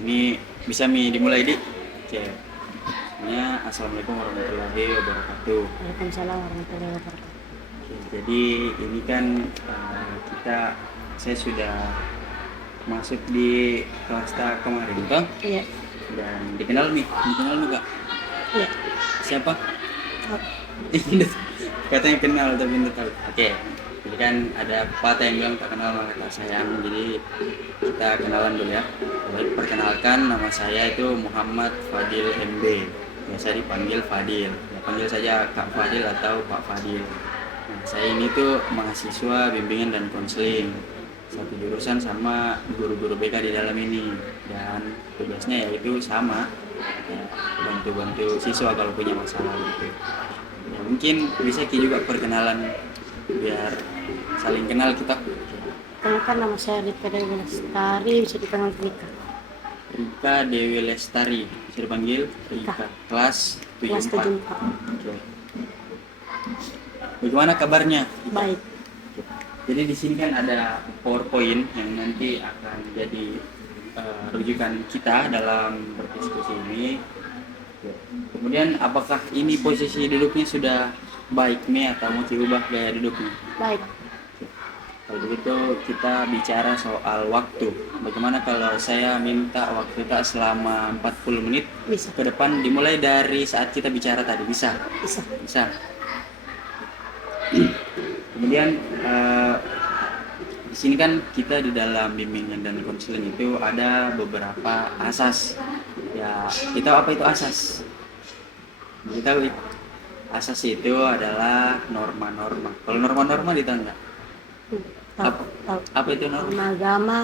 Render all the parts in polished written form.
ini bisa dimulai di. Oke. Ini Assalamualaikum warahmatullahi wabarakatuh. Waalaikumsalam warahmatullahi wabarakatuh. Oke, jadi ini kan saya sudah masuk di kelas kemarin toh, Iya, dan dikenal nggak? iya. Siapa? Oh, Katanya kenal tapi tidak tahu. Oke. Jadi kan ada pepatah yang bilang tak kenal maka tak sayang. Jadi kita kenalan dulu ya. Baik, perkenalkan, nama saya itu Muhammad Fadil MB. Biasa dipanggil Fadil. Ya, panggil saja Kak Fadil atau Pak Fadil. Nah, saya ini tuh mahasiswa bimbingan dan konseling. Satu jurusan sama guru-guru BK di dalam ini. Dan tugasnya yaitu sama, ya, bantu-bantu siswa kalau punya masalah gitu. Ya, mungkin bisa juga perkenalan biar saling kenal kita. Kenalkan, nama saya Rika Dewi Lestari, bisa dipanggil Rika. Rika Dewi Lestari, bisa dipanggil Rika. Kelas Kelas 74. 74. Oke. Bagaimana kabarnya? Baik. Jadi di sini kan ada PowerPoint yang nanti akan jadi rujukan kita dalam berdiskusi ini. Kemudian apakah ini posisi duduknya sudah baik nih atau mau diubah gaya duduknya? Baik. Kalau begitu kita bicara soal waktu. Bagaimana kalau saya minta waktu kita selama 40 menit Bisa. ke depan dimulai dari saat kita bicara tadi? Bisa? Bisa. Bisa. Kemudian di sini kan kita di dalam bimbingan dan konseling itu ada beberapa asas. Ya, kita apa itu asas? Kita asas itu adalah norma-norma. Kalau norma-norma ditanda. Tahu. Tahu. Apa itu norma? Norma agama,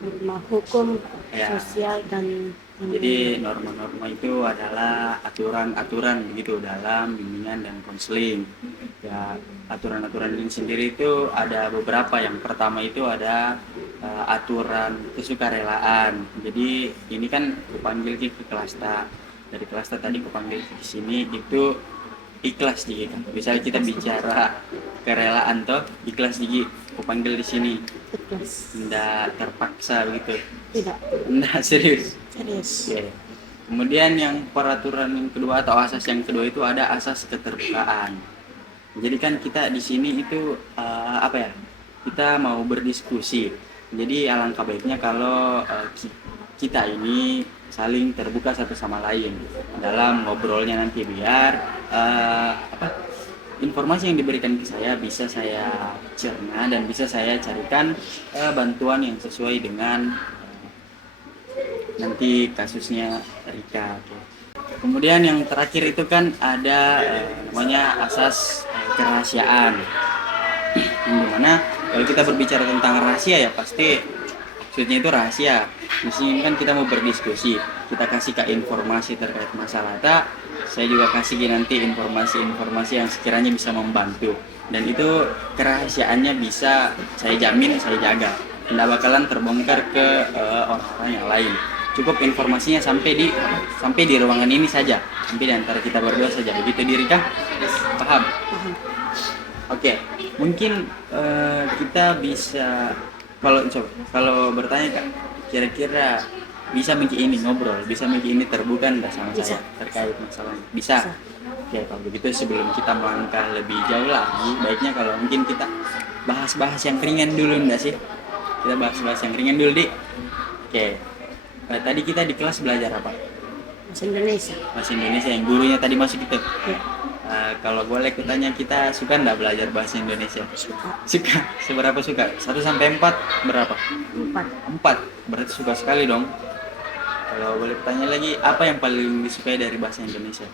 norma hukum, Ya. sosial, dan Jadi norma-norma itu adalah aturan-aturan begitu dalam bimbingan dan konseling. Ya, aturan-aturan ini sendiri itu ada beberapa. Yang pertama itu ada aturan kesukarelaan. Jadi ini kan kupanggil ke kelas dari kelas tadi kupanggil ke sini itu ikhlas di kita. Misalnya kita bicara kerelaan toh, ikhlas di kupanggil di sini. ikhlas. Nggak terpaksa begitu. Tidak. Nggak serius. Serius. Oke. Kemudian yang peraturan yang kedua atau asas yang kedua itu ada asas keterbukaan. Jadi kan kita di sini itu kita mau berdiskusi. Jadi alangkah baiknya kalau kita ini saling terbuka satu sama lain dalam ngobrolnya nanti biar informasi yang diberikan ke saya bisa saya cerna dan bisa saya carikan bantuan yang sesuai dengan nanti kasusnya Rika. Kemudian yang terakhir itu kan ada namanya asas kerahasiaan. Dimana kalau kita berbicara tentang rahasia ya pasti maksudnya itu rahasia. Di sini kan kita mau berdiskusi, kita kasih ke informasi terkait masalah tak. Saya juga kasih nanti informasi-informasi yang sekiranya bisa membantu. Dan itu kerahasiaannya bisa saya jamin, saya jaga. Tidak bakalan terbongkar ke orang-orang yang lain. Cukup informasinya sampai di ruangan ini saja, sampai di antara kita berdua saja. Begitu diri kah? Paham? Paham. Oke, mungkin kita bisa kalau bertanya Kak, kira-kira bisa ini ngobrol, bisa ini terbuka enggak sama Bisa. saya terkait masalah? Bisa. Oke, kalau begitu sebelum kita melangkah lebih jauh lagi, baiknya kalau mungkin kita bahas-bahas yang ringan dulu enggak sih? Kita bahas-bahas yang ringan dulu, Dik. Oke. Tadi kita di kelas belajar apa? Bahasa Indonesia. Bahasa Indonesia yang gurunya tadi masuk itu. Ya. Kalau boleh kutanya, kita suka enggak belajar bahasa Indonesia? Suka. Suka. Seberapa suka? 1 sampai 4 berapa? 4. 4. Berarti suka sekali dong. Kalau boleh tanya lagi, apa yang paling disukai dari bahasa Indonesia?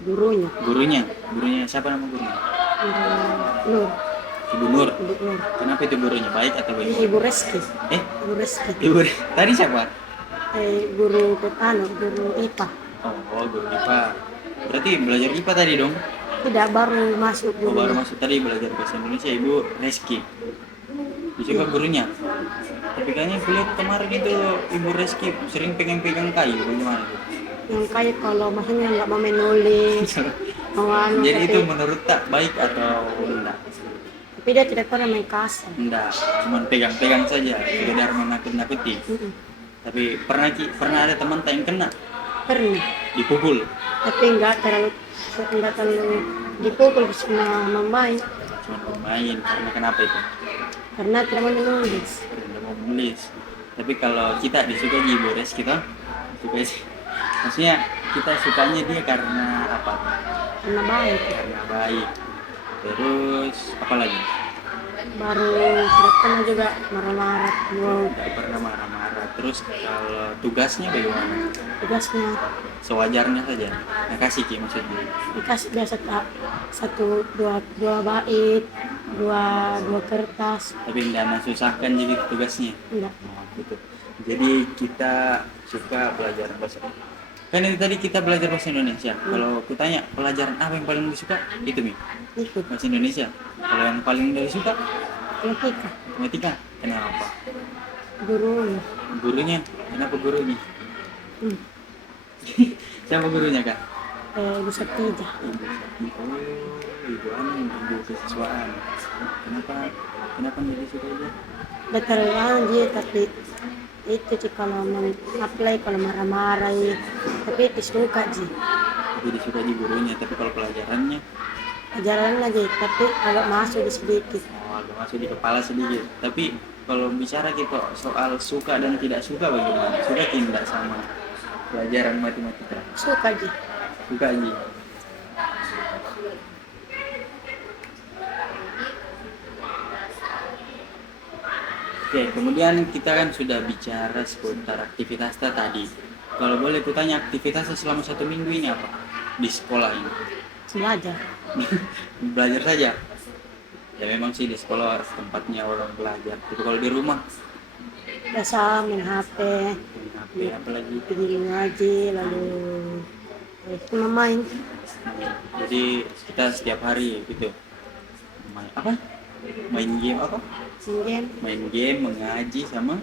Gurunya. Gurunya siapa nama gurunya? Guru Nur. Ibu Nur. Ibu Nur. Kenapa itu gurunya? Baik atau baik? Ibu Reski. Eh, Ibu Reski. Ibu tadi siapa? Guru guru IPA. Oh, guru IPA. Berarti belajar IPA tadi dong? Tidak, baru masuk Oh, guru. baru masuk tadi belajar bahasa Indonesia, Ibu Reski. Disuka gurunya. Tapi kayaknya kulihat kemarin itu Ibu Reski sering pegang-pegang kayu, bagaimana tuh? Yang kayak kalau maksudnya nggak mau menulis, mau anu, Jadi tapi, itu menurut tak baik atau enggak? tapi dia tidak pernah main kasar. Enggak, cuma pegang-pegang saja, sekedar menakut-nakuti. Mm-mm. Tapi pernah ada teman tak yang kena Pernah, dipukul. tapi enggak terlalu dipukul, cuma membaik Cuma pemain karena kenapa itu? karena tidak mau menulis. Karena mau menulis. Tapi kalau kita disuka Bores kita suka sih. Maksudnya kita sukanya dia karena apa? Karena baik. Karena baik. Terus apa lagi? Baru tidak pernah juga marah-marah. Wow, Tidak pernah marah-marah. Terus kalau tugasnya bagaimana? tugasnya Sewajarnya saja. Nah kasih Ki maksudnya. dikasih biasa tak satu dua bait, dua kertas. Tapi tidak susahkan jadi tugasnya. Enggak, Nah, gitu. Jadi kita suka belajar bahasa. Kan ini tadi kita belajar bahasa Indonesia. Kalau kutanya pelajaran apa yang paling disuka, itu Mi. ikut Bahasa Indonesia. Kalau yang paling disuka, matematika. matematika. Kenapa? Gurunya. Gurunya. Kenapa gurunya? Hmm. Siapa gurunya Kak? Bisa tiga. Ibu Anu, ibu kesiswaan. Kenapa jadi suka dia? Udah terlalu dia, tapi itu sih kalau mau apply, kalau marah-marah ya. Tapi itu suka sih. Jadi disuka di gurunya, tapi kalau pelajarannya Ajaran lagi, tapi agak masuk di sedikit. agak masuk di kepala sedikit. Tapi kalau bicara kita soal suka dan tidak suka bagaimana? Suka tidak sama pelajaran matematika? Suka sih. Suka aja. Oke, kemudian kita kan sudah bicara seputar aktivitasnya tadi. Kalau boleh kutanya aktivitasnya selama 1 minggu ini apa? Di sekolah ini. Belajar. Belajar saja. Ya memang sih di sekolah tempatnya orang belajar. Tapi kalau di rumah, Biasa main HP, main HP apalagi. pergi ngaji, lalu cuma main. Jadi kita setiap hari gitu. Main apa? Main game apa? Kemudian Main game, mengaji sama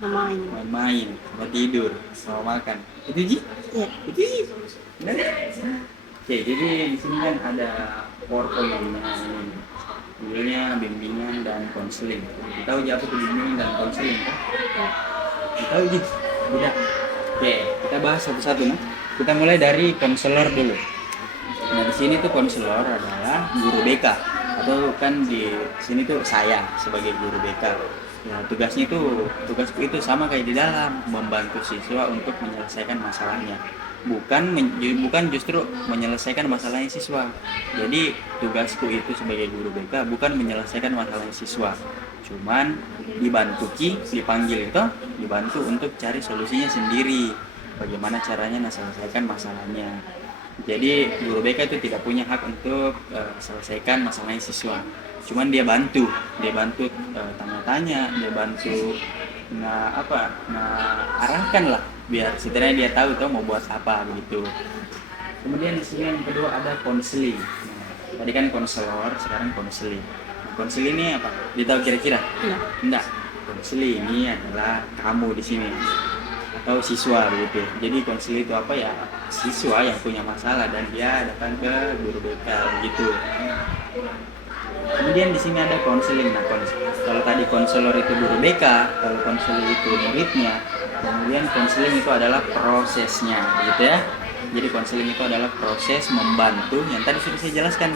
main. main-main, sama tidur, sama makan. Itu Ji? Ya, Itu Ji. Benar? Oke, jadi di sini kan ada PowerPoint ini. Judulnya bimbingan dan konseling. Kita tahu apa itu bimbingan dan konseling kan? Kita tahu Ji. Tidak. Oke, kita bahas satu-satu nah. Kita mulai dari konselor dulu. Nah, di sini tuh konselor adalah guru BK atau kan di sini tuh saya sebagai guru BK. Ya, tugasku itu sama kayak di dalam, membantu siswa untuk menyelesaikan masalahnya. Bukan justru menyelesaikan masalahnya siswa. Jadi tugasku itu sebagai guru BK bukan menyelesaikan masalahnya siswa. Cuman dipanggil itu dibantu untuk cari solusinya sendiri. Bagaimana caranya menyelesaikan masalahnya. Jadi guru BK itu tidak punya hak untuk selesaikan masalahnya siswa. Cuman dia bantu tanya-tanya, dia bantu arahkan lah biar setidaknya dia tahu mau buat apa begitu. Kemudian di sini yang kedua ada konseling. Nah, tadi kan konselor, sekarang konseling. Nah, konseling ini apa? Dia tahu kira-kira? enggak. Enggak. Konseling ini adalah kamu di sini atau siswa begitu. Jadi konseling itu apa ya? Siswa yang punya masalah dan dia datang ke guru BK gitu. Kemudian di sini ada konseling. Nah, kalau tadi konselor itu guru BK, kalau konseling itu muridnya. Kemudian konseling itu adalah prosesnya, gitu ya. Jadi konseling itu adalah proses membantu yang tadi sudah saya jelaskan.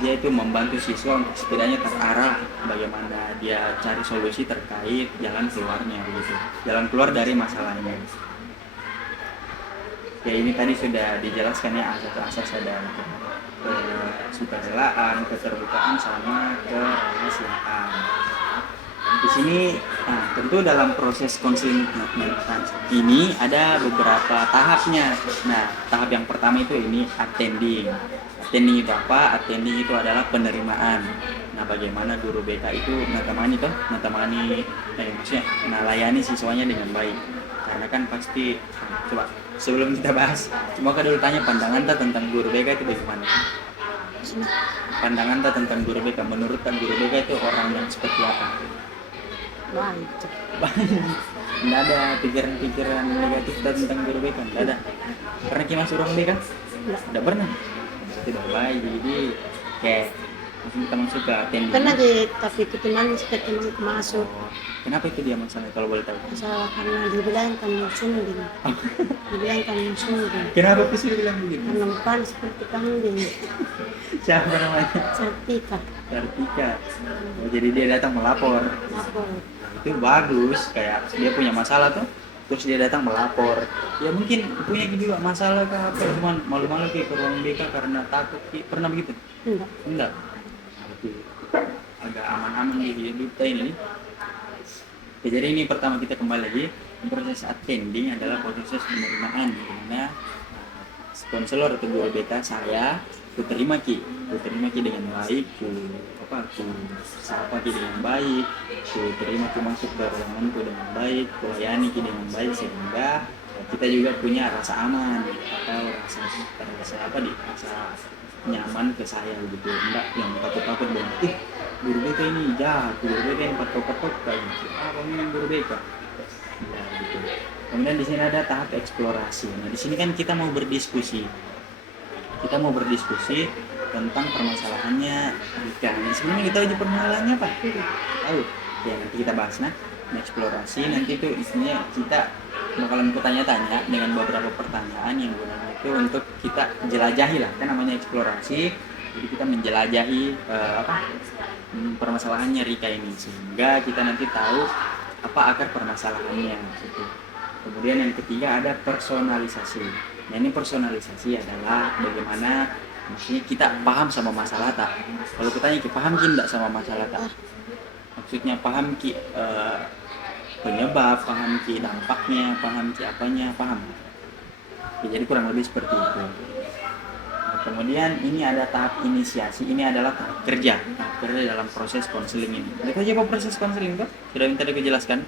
Dia itu membantu siswa untuk setidaknya terarah bagaimana dia cari solusi terkait jalan keluarnya begitu. Jalan keluar dari masalahnya. Ya ini tadi sudah dijelaskan ya asas-asas ada kesukarelaan, keterbukaan sama kerahasiaan. Di sini tentu dalam proses konseling ini ada beberapa tahapnya. Nah, tahap yang pertama itu ini attending. Attending itu apa? Attending itu adalah penerimaan. Nah, bagaimana guru BK itu melayani siswanya dengan baik. Karena kan pasti coba sebelum kita bahas, cuma dulu tanya pandangan tentang guru BK itu bagaimana? Pandangan tentang guru BK, menurut guru BK itu orang yang seperti apa? Baik. Nggak ada pikiran-pikiran negatif tentang guru BK, nggak ada. Pernah Ki masuk ruang BK? Nggak pernah. Tidak baik, jadi kayak langsung kita masuk ke attending. Pernah aja tapi itu teman seperti temanku masuk. Oh, kenapa itu dia masalah kalau boleh tahu? Masalah karena dibilang kamu sunding. Dibilang kamu sunding. Kenapa sih bilang begitu? Karena bukan seperti kambing. Siapa namanya? Sertika. Kartika. Oh, jadi dia datang melapor. Lapor. Itu bagus, kayak dia punya masalah tuh terus dia datang melapor, ya mungkin punya juga masalah kah apa cuman malu-malu ke ruang BK karena takut pernah begitu? Enggak. Berarti agak aman-aman di hidup kita ini. Oke, jadi ini pertama kita kembali lagi, proses attending adalah proses penerimaan di mana konselor atau guru BK saya ku terima ki dengan baik, ku sapa ki dengan baik, ku terima ki masuk ke ruanganku dengan baik, ku layani ki dengan baik sehingga kita juga punya rasa aman atau rasa nyaman ke saya gitu, enggak yang takut-takut banget guru BK ini jahat, guru BK yang patok-patok kayak gitu, apa ini guru BK ya gitu. Kemudian di sini ada tahap eksplorasi. Nah, di sini kan kita mau berdiskusi tentang permasalahannya Rika. Nah, sebenarnya kita uji permasalahannya apa? Tahu? Ya nanti kita bahas. Nah, eksplorasi nanti itu isinya kita bakalan bertanya-tanya dengan beberapa pertanyaan yang gunanya itu untuk kita jelajahi lah. Kan namanya eksplorasi. Jadi kita menjelajahi permasalahannya Rika ini sehingga kita nanti tahu apa akar permasalahannya gitu. Kemudian yang ketiga ada personalisasi. Nah, ini personalisasi adalah bagaimana maksudnya kita paham sama masalah tak. Kalau kita tanya paham ki enggak sama masalah tak? Maksudnya paham ki penyebab, paham ki dampaknya, paham ki apanya, paham. Ya, jadi kurang lebih seperti itu. Nah, kemudian ini ada tahap inisiasi, ini adalah tahap kerja dalam proses konseling ini. Lihat aja apa proses konseling kok? Sudah minta dijelaskan?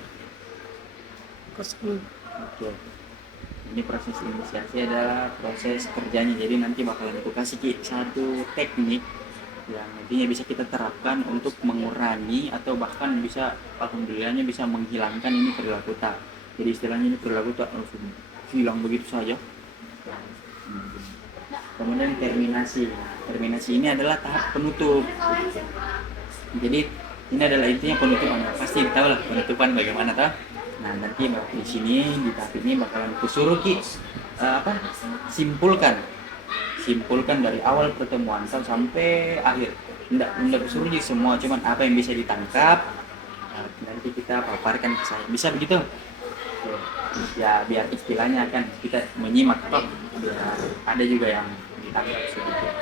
Oke. Ini proses inisiasi adalah proses kerjanya. Jadi nanti bakalan aku kasih satu teknik yang nantinya bisa kita terapkan untuk mengurangi atau bahkan bisa alhamdulillahnya bisa menghilangkan ini perilaku tak. Jadi istilahnya ini perilaku tak langsung hilang begitu saja. Kemudian terminasi. Terminasi ini adalah tahap penutup. Jadi ini adalah intinya penutupan. Pasti tahu lah penutupan bagaimana toh. Nah, nanti di sini di tahap ini bakalan kusuruh simpulkan dari awal pertemuan sampai akhir. Enggak kusuruh semua, cuman apa yang bisa ditangkap nanti kita paparkan ke saya. Bisa begitu? Ya biar istilahnya kan kita menyimak toh. Biar ada juga yang ditangkap sedikit.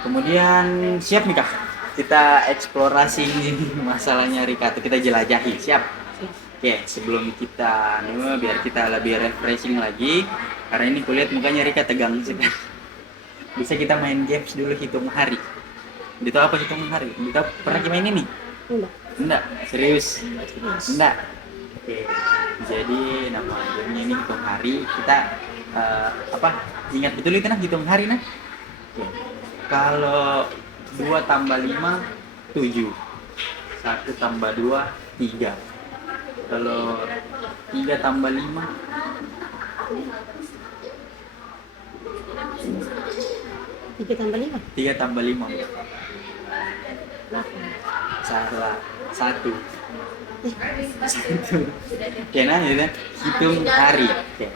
Kemudian siap nih Kak? Kita eksplorasi masalahnya Rika, kita jelajahi, siap? Oke, sebelum kita biar kita lebih refreshing lagi, karena ini kulihat mukanya Rika tegang sekali. Bisa kita main games dulu hitung hari. Itu apa hitung hari? Kita pernah main ini? Enggak, serius? Enggak. Oke, jadi nama gamenya ini hitung hari. Kita ingat betul itu nah hitung hari nah. Oke. Kalau 2 tambah 5, 7. 1 tambah 2, 3. Kalau 3 tambah 5, 3 tambah 5? 3 tambah 5. Salah. 1. 1. Oke, nah ya, hitung hari. Oke.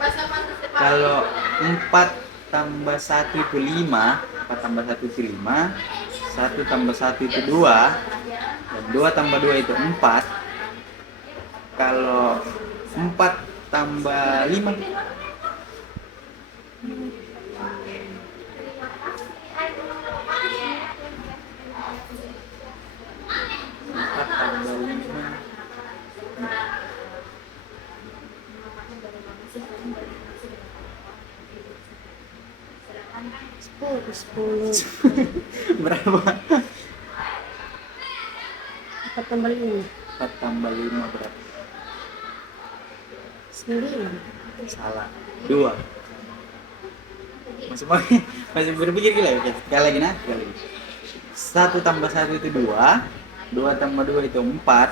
Kalau 4 tambah 1 itu 5, 4 tambah 1 itu 5, 1 tambah 1 itu 2, dan 2 tambah 2 itu 4. Kalau 4 tambah 5, 4 tambah 5, 10. berapa? 4 tambah 5. 4 tambah 5 berapa? 9. Salah. 2. Masih berpikir gila ya? Sekali lagi nah, sekali lagi. 1 tambah 1 itu 2, 2 tambah 2 itu 4,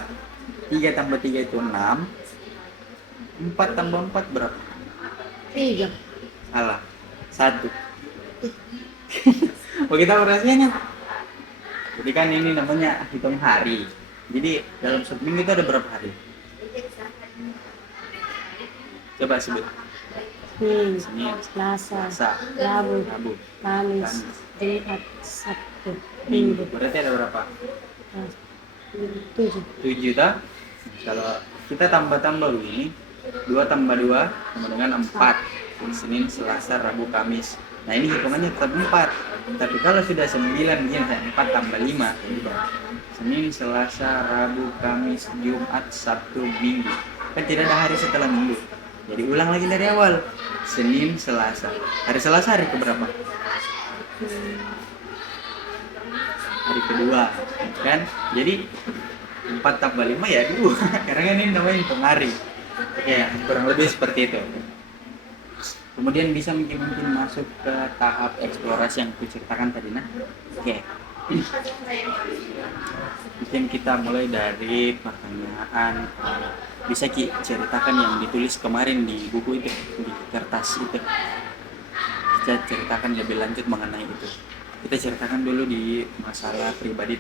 3 tambah 3 itu 6, 4 tambah 4 berapa? 3. Salah. 1. Oh kita rahasianya. Jadi kan ini namanya hitung hari. Jadi dalam seminggu itu ada berapa hari? Coba sebut. Senin, Selasa, Selasa, Rabu, Rabu, Kamis, Kamis, Jumat, Sabtu, Minggu. Minggu. Berarti ada berapa? 7. 7 tak? Kalau kita tambah-tambah begini, 2 tambah 2 sama dengan 4. Senin, Selasa, Rabu, Kamis. Nah ini hitungannya tetap 4. Tapi kalau sudah 9 begini, 4 tambah 5. Jadi Senin, Selasa, Rabu, Kamis, Jumat, Sabtu, Minggu. Kan tidak ada hari setelah Minggu. Jadi ulang lagi dari awal. Senin, Selasa. Hari Selasa hari keberapa? Hari kedua, kan? Jadi 4 tambah 5 ya 2. Karena kan ini namanya hitung hari. Ya, kurang lebih seperti itu. Kemudian bisa mungkin masuk ke tahap eksplorasi yang kuceritakan tadi, nah. Oke. Mungkin kita mulai dari pertanyaan, bisa ceritakan yang ditulis kemarin di buku itu, di kertas itu. Kita ceritakan lebih lanjut mengenai itu. Kita ceritakan dulu di masalah pribadi.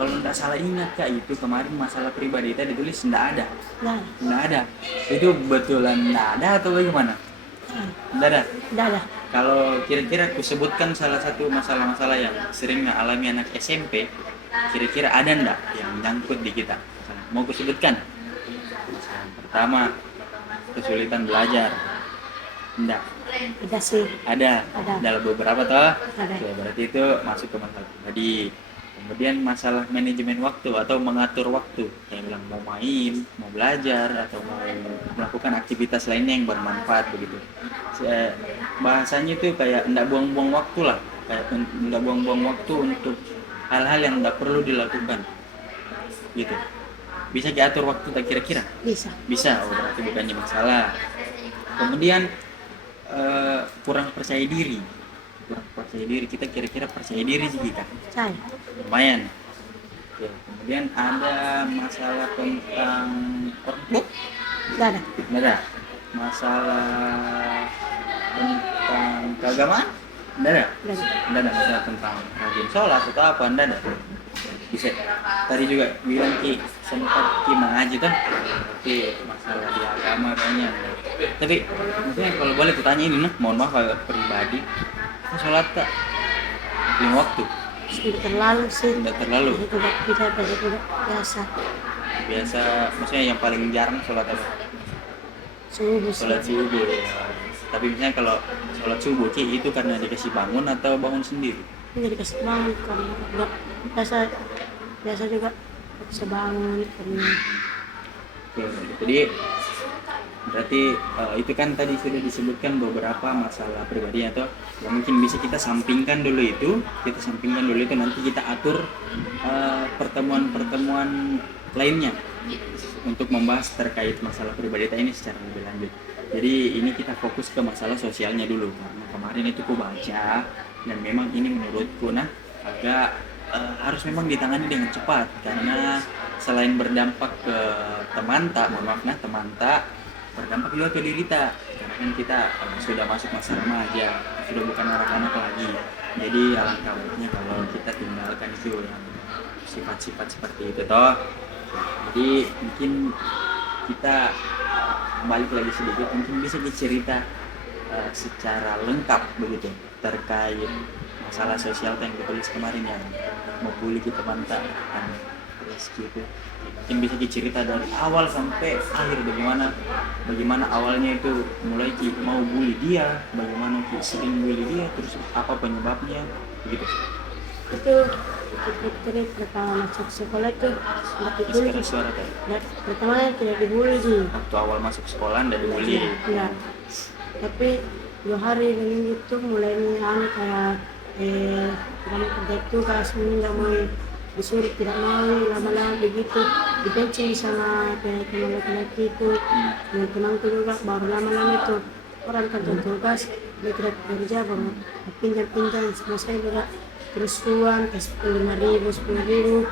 Kalau tidak salah ingat Kak, itu kemarin masalah pribadi itu ditulis tidak ada. Nah, Tidak ada. Itu betulan tidak ada atau bagaimana? Tidak ada. dah dah. Kalau kira-kira aku sebutkan salah satu masalah-masalah yang sering alami anak SMP, kira-kira ada ndak yang menyangkut di kita? Mau aku sebutkan? Yang pertama, kesulitan belajar. Ndak. Ada sih. Ada. Ada. Dalam beberapa toh. Ada. Oke, berarti itu masuk ke masalah tadi. Kemudian masalah manajemen waktu atau mengatur waktu. Kayak bilang mau main, mau belajar, atau mau melakukan aktivitas lainnya yang bermanfaat begitu. Bahasanya itu kayak enggak buang-buang waktu lah. Kayak enggak buang-buang waktu untuk hal-hal yang enggak perlu dilakukan. Gitu. Bisa diatur waktu tak kira-kira? Bisa. Bisa, oh, berarti bukannya masalah. Kemudian kurang percaya diri. Kita kira-kira percaya diri sih kita. Saya. Lumayan. Oke, kemudian ada masalah tentang orang tua. Dah dah. Nggak ada. Masalah tentang keagamaan. Nggak ada. Dah dah. Nggak ada masalah tentang rajin sholat atau apa. Nggak ada. Bisa. Tadi juga bilang sempat mengaji kan. Tapi masalah di agama kayaknya. Tapi maksudnya kalau boleh kutanya ini, mohon maaf agak pribadi. Sholat tak 5 waktu? Tidak terlalu sih. Tidak terlalu. Tidak biasa. Biasa, maksudnya yang paling jarang sholat apa? Subuh sih. Sholat subuh. Tapi misalnya kalau sholat subuh itu karena dikasih bangun atau bangun sendiri? Ini dikasih bangun karena enggak biasa juga bisa bangun karena Oke, jadi berarti itu kan tadi sudah disebutkan beberapa masalah pribadi atau yang mungkin bisa kita sampingkan dulu itu, nanti kita atur pertemuan-pertemuan lainnya untuk membahas terkait masalah pribadi kita ini secara lebih lanjut. Jadi ini kita fokus ke masalah sosialnya dulu karena kemarin itu ku baca dan memang ini menurutku agak harus memang ditangani dengan cepat karena selain berdampak ke temanta berdampak juga ke diri kita karena kan kita sudah masuk masa remaja, sudah bukan anak-anak lagi. Jadi alangkah baiknya kalau kita tinggalkan itu yang sifat-sifat seperti itu toh. Jadi mungkin kita balik lagi sedikit, mungkin bisa dicerita secara lengkap begitu terkait masalah sosial yang ditulis kemarin yang membuli kita mantap dan rezeki itu. Mungkin bisa dicerita dari awal sampai akhir bagaimana awalnya itu mulai mau bully dia, bagaimana sering bully dia, terus apa penyebabnya begitu. itu pertama masuk sekolah itu tidak dibully. Sekarang suara tadi. Pertama tidak dibully sih. Waktu awal masuk sekolah dari bully. Ya. Tapi 2 hari dari itu mulai kayak kamu kerja itu kayak seminggu nggak mau disuruh, tidak mau lama-lama begitu dibenci sama teman laki-laki itu. Teman-temanku juga baru lama-lama itu orang kerja tugas dia tidak kerja baru pinjam sama saya juga terus uang kasih 5.000 10.000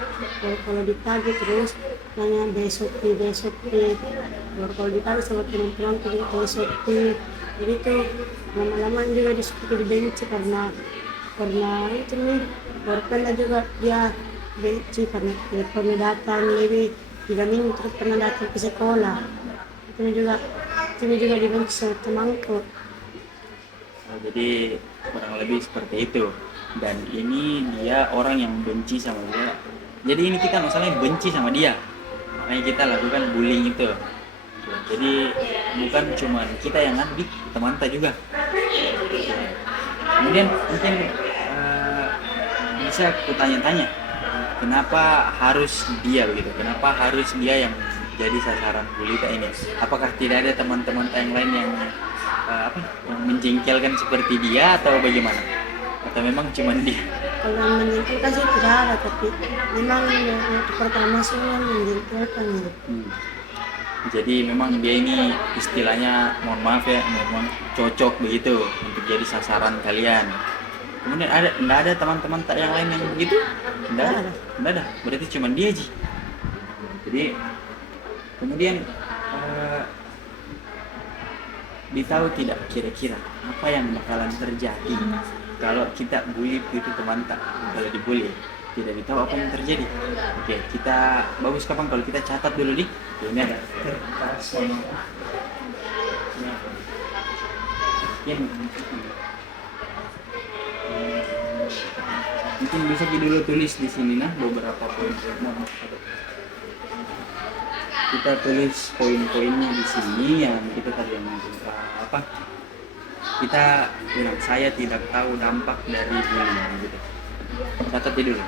kalau ditagih terus nanya besok baru kalau ditagih sama teman-teman besok. Jadi itu lama-lama juga disuruh dibenci karena itu nih, baru pernah juga dia benci karena dia pernah datang lebih 3 minggu terus pernah datang ke sekolah. Itu juga dibenci sama temanku. Jadi kurang lebih seperti itu. Dan ini dia orang yang benci sama dia. Jadi ini kita masalahnya benci sama dia. Makanya kita lakukan bullying itu. Jadi bukan cuma kita yang di teman kita juga. Kemudian mungkin bisa kutanya-tanya, kenapa harus dia begitu? Kenapa harus dia yang jadi sasaran bully ini? Apakah tidak ada teman-teman yang lain yang yang menjengkelkan seperti dia atau bagaimana? Atau memang cuma dia? Kalau yang menjengkelkan sih tidak ada, tapi memang waktu pertama sih yang menjengkelkan gitu. Jadi memang dia ini istilahnya, mohon maaf ya, memang cocok begitu untuk jadi sasaran kalian. Kemudian enggak ada teman-teman tak yang lain yang begitu? Enggak ada. Berarti cuma dia aja. Jadi kemudian ditahu tidak kira-kira apa yang bakalan terjadi kalau kita bully itu teman tak, kalau dibully tidak ditahu apa yang terjadi. Oke, kita bagus kapan kalau kita catat dulu di ini ada kertas mungkin bisa dulu tulis di sini nah beberapa poin. Kita tulis poin-poinnya di sini yang kita tadi yang kita bilang saya tidak tahu dampak dari bullying gitu. Catat dulu.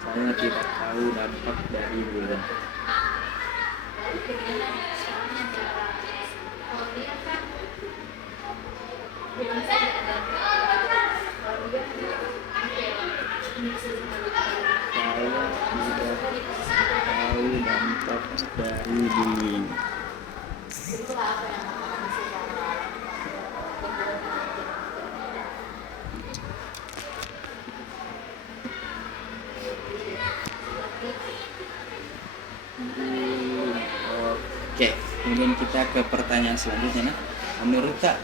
Saya tidak tahu dampak dari bullying. Tahu dampak dari bullying. Oke, kemudian kita ke pertanyaan selanjutnya. Nah, menurut Kak,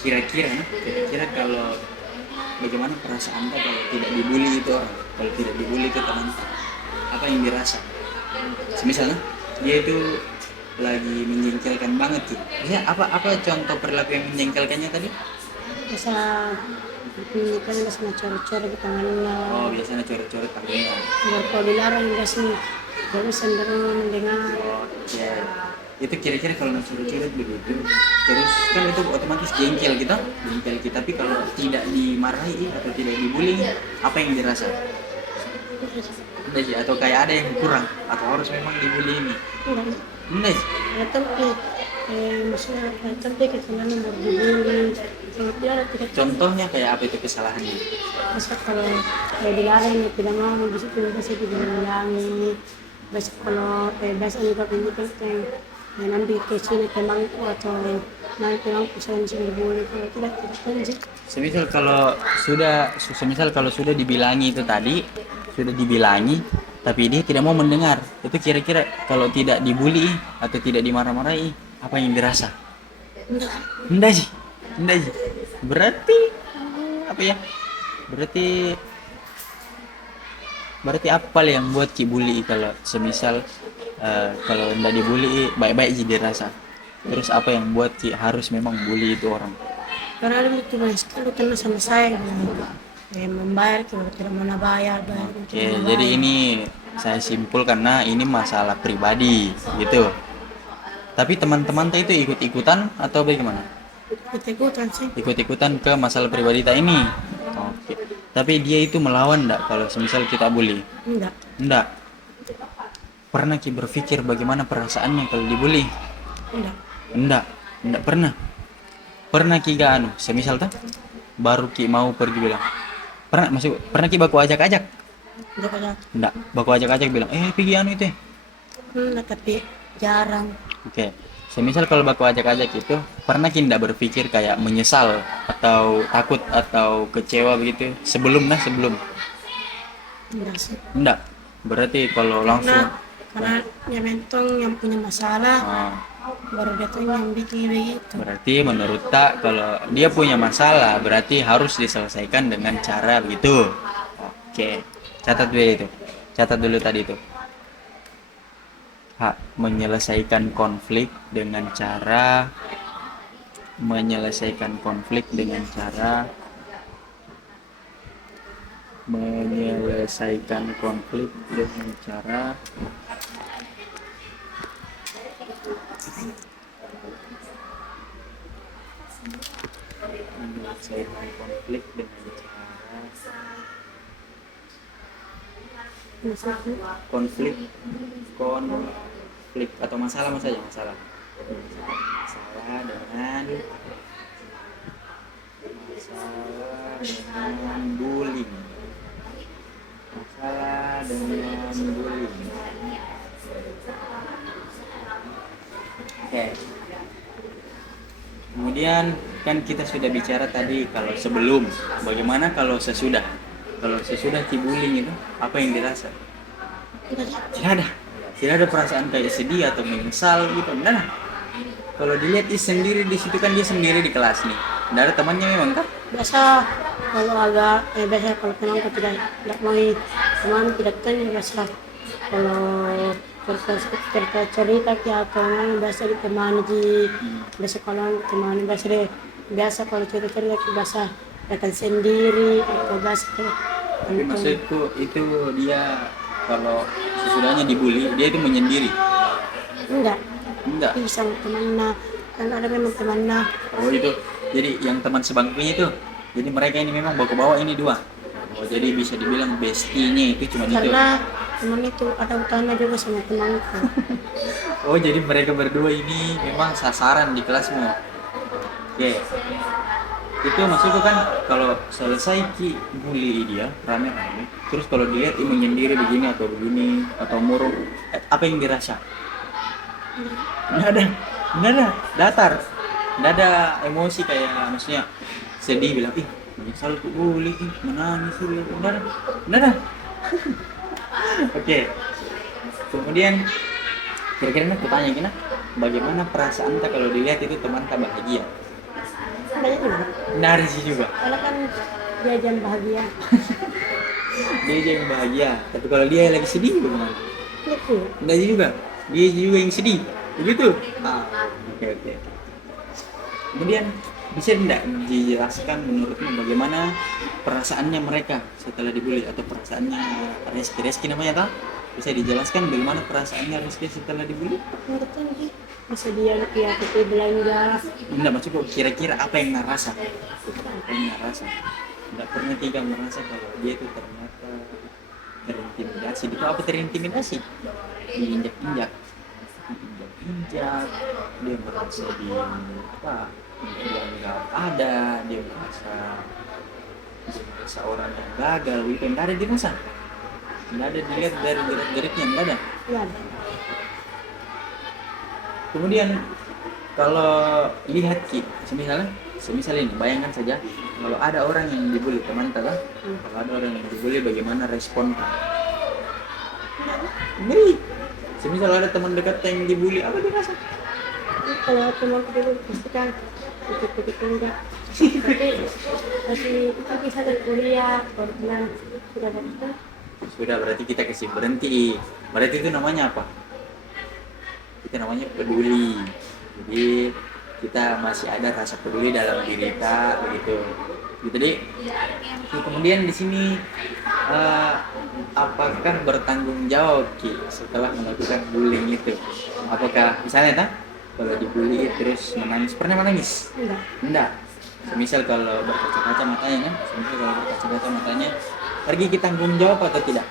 kira-kira kalau bagaimana perasaan Kak kalau tidak dibully itu orang, kalau tidak dibully itu teman, apa yang dirasa? Misalnya dia itu lagi menjengkelkan banget tuh. Biasanya apa contoh perilaku yang menjengkelkannya tadi? Biasa kan biasanya coret-coret di tangannya. Oh, biasanya coret-coret tangannya. Kalau dilarang kasih terus cenderung mendengar. Oke. Itu kira-kira kalau coret-coret begitu, terus kan itu otomatis jengkel kita. Tapi kalau tidak dimarahi atau tidak dibully, apa yang dirasa? Enggak sih, atau kayak ada yang kurang, atau harus memang dibully ini? Enggak sih. Ya tapi maksudnya tapi kesalahan yang dibully. Kalau tidak Contohnya kayak apa itu kesalahannya? Masa kalau dilarang tidak mau di situ bisa dibilangi. Biasa kalau biasa juga pendidikan nanti ke sini ke mangku atau nanti mangku sering dibully, kalau tidak sih. Semisal kalau sudah dibilangi itu tadi, sudah dibilangi tapi dia tidak mau mendengar, itu kira-kira kalau tidak dibully atau tidak dimarah-marahi, apa yang dirasa? Enggak sih. Berarti apa ya? Berarti apa yang buat ki bully kalau semisal kalau enggak dibully baik-baik sih dirasa. Terus apa yang buat ki harus memang bully itu orang? Karena ada itu banyak sekali kena sama saya membayar kalau tidak mau bayar. Oke, jadi ini saya simpul karena ini masalah pribadi gitu. Tapi teman-teman itu ikut-ikutan atau bagaimana? Ikut-ikutan sih. Ikut-ikutan ke masalah pribadi ini. Oke. Tapi dia itu melawan enggak kalau semisal kita bully? Enggak. Pernah ki berpikir bagaimana perasaannya kalau dibully? Enggak pernah. Pernah ki gak semisal baru ki mau pergi bilang. Pernah ki baku ajak-ajak? Enggak. Baku ajak-ajak bilang, pergi itu. Enggak, tapi jarang. Oke. Semisal kalau baku ajak-ajak itu, pernah ki enggak berpikir kayak menyesal atau takut atau kecewa begitu sebelum? Enggak sih. Enggak. Berarti kalau langsung Karena ya mentong yang punya masalah baru datang yang bikin begitu. Berarti menurut tak kalau dia punya masalah berarti harus diselesaikan dengan cara begitu. Oke, catat dulu itu. Catat dulu tadi itu. Menyelesaikan konflik dengan cara menyelesaikan konflik dengan cara menyelesaikan konflik dengan cara menyelesaikan konflik dengan cara Maksudnya, konflik konflik atau masalah saja masalah dengan bullying masalah dengan bullying. Oke. Kemudian kan kita sudah bicara tadi kalau sebelum, bagaimana kalau sesudah? Kalau sesudah bullying itu apa yang dirasa? Tidak ada perasaan kayak sedih atau menyesal gitu. Nah, kalau dilihat sendiri di situ kan dia sendiri di kelas nih. Tidak ada temannya memang kan? biasa kalau agak biasa kalau kenal tidak mau teman tidak tanya biasa kalau cerita cerita ya kalau biasa ditemani biasa kalau temani biasa kalau cerita cerita biasa datang sendiri atau biasa Tapi maksudku itu dia kalau sesudahnya dibully dia itu menyendiri. enggak Enggak. bisa temannya kan ada memang temannya Oh itu. Jadi yang teman sebangkunya itu. Jadi mereka ini memang bawa ini dua. Oh jadi bisa dibilang bestie-nya itu cuma itu. karena teman itu ada utama juga sama temanku. Oh jadi mereka berdua ini memang sasaran di kelasmu. Oke. Itu maksudku kan kalau selesai bully dia rame-rame. Terus kalau dilihat ini menyendiri begini atau murung, apa yang dirasa? Nggak ada, datar. Nggak ada emosi kayak maksudnya sedih bilang menyesal tuh bully, menangis tuh, nggak ada. Oke. Kemudian kira-kira aku tanya gini, bagaimana perasaan tak kalau dilihat itu teman tak bahagia? Banyak juga Nari sih juga. karena kan jajan bahagia Dia aja yang bahagia, tapi kalau dia lagi sedih bagaimana? itu Enggak juga. Dia juga yang sedih. Begitu? Oke. Kemudian bisa tidak dijelaskan menurutmu bagaimana perasaannya mereka setelah dibully atau perasaannya Reski namanya tak? Bisa dijelaskan bagaimana perasaannya Reski setelah dibully? menurut bisa dia ya kita belanja Enggak, maksudku kira-kira apa yang ngerasa? Enggak pernah tidak merasa kalau dia itu ternyata terintimidasi. Itu apa terintimidasi? Diinjak-injak, dia merasa dianggap ada, dia merasa orang yang gagal, itu enggak ada dirasa. Enggak ada dilihat dari gerak-geriknya, enggak ada. ya Kemudian kalau lihat misalnya ini bayangkan saja kalau ada orang yang dibully teman kalau ada orang yang dibully bagaimana respon kan? Ngeri. Semisal ada teman dekat yang dibully apa dirasa? kalau teman dulu pasti kan ikut enggak tapi masih itu bisa dari kuliah baru bilang sudah dapat Sudah berarti kita kasih berhenti. Berarti itu namanya apa? Itu namanya peduli. Jadi kita masih ada rasa peduli dalam diri kita begitu. Jadi kemudian di sini apakah bertanggung jawab setelah melakukan bullying itu? Apakah misalnya kalau dibully terus menangis, pernah menangis? Enggak. Semisal kalau berkaca-kaca matanya pergi kita tanggung jawab atau tidak?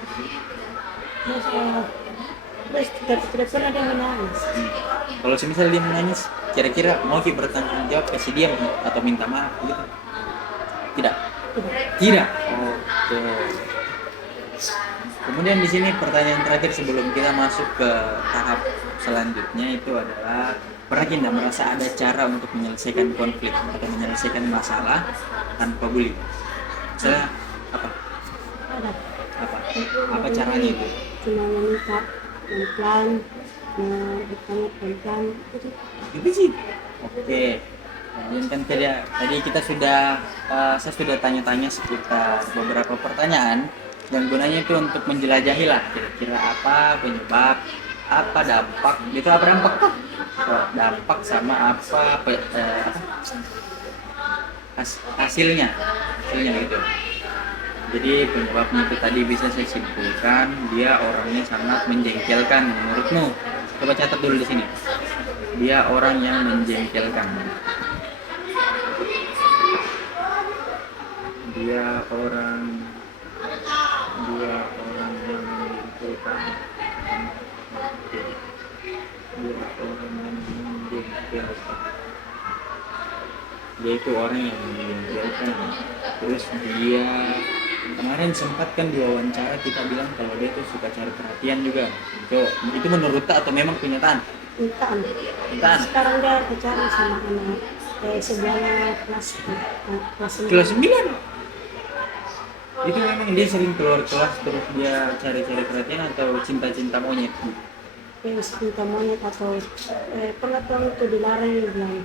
terus tidak pernah dia menangis Kalau semisal dia menangis, kira-kira mau kita bertanggung jawab kasih dia atau minta maaf gitu? Tidak. Oke. Kemudian di sini pertanyaan terakhir sebelum kita masuk ke tahap selanjutnya itu adalah pernah tidak merasa ada cara untuk menyelesaikan konflik atau menyelesaikan masalah tanpa bully? Misalnya apa? ada Apa caranya itu? cuma meminta pelan bertanya pelan itu. Gitu sih. Oke. Kemudian kan tadi kita sudah saya sudah tanya-tanya sekitar beberapa pertanyaan yang gunanya itu untuk menjelajahi lah kira-kira apa penyebab, apa dampak, itu apa dampak tuh? Dampak sama apa hasilnya gitu. Jadi penyebabnya itu tadi bisa saya simpulkan dia orangnya sangat menjengkelkan menurutmu. Coba catat dulu di sini. Dia orang yang menjengkelkan. Dia orang dia orang yang menjengkelkan. Dia orang yang menjengkelkan. Dia itu orang yang menjengkelkan. Terus dia kemarin sempat kan diwawancara kita bilang kalau dia tuh suka cari perhatian juga. Itu menurut tak atau memang kenyataan? Intan. Intan. Sekarang dia pacaran sama anak sebelahnya kelas Kelas 9. Itu memang dia sering keluar kelas terus dia cari-cari perhatian atau cinta-cinta monyet? cinta monyet atau pernah tuh itu dilarang dia bilang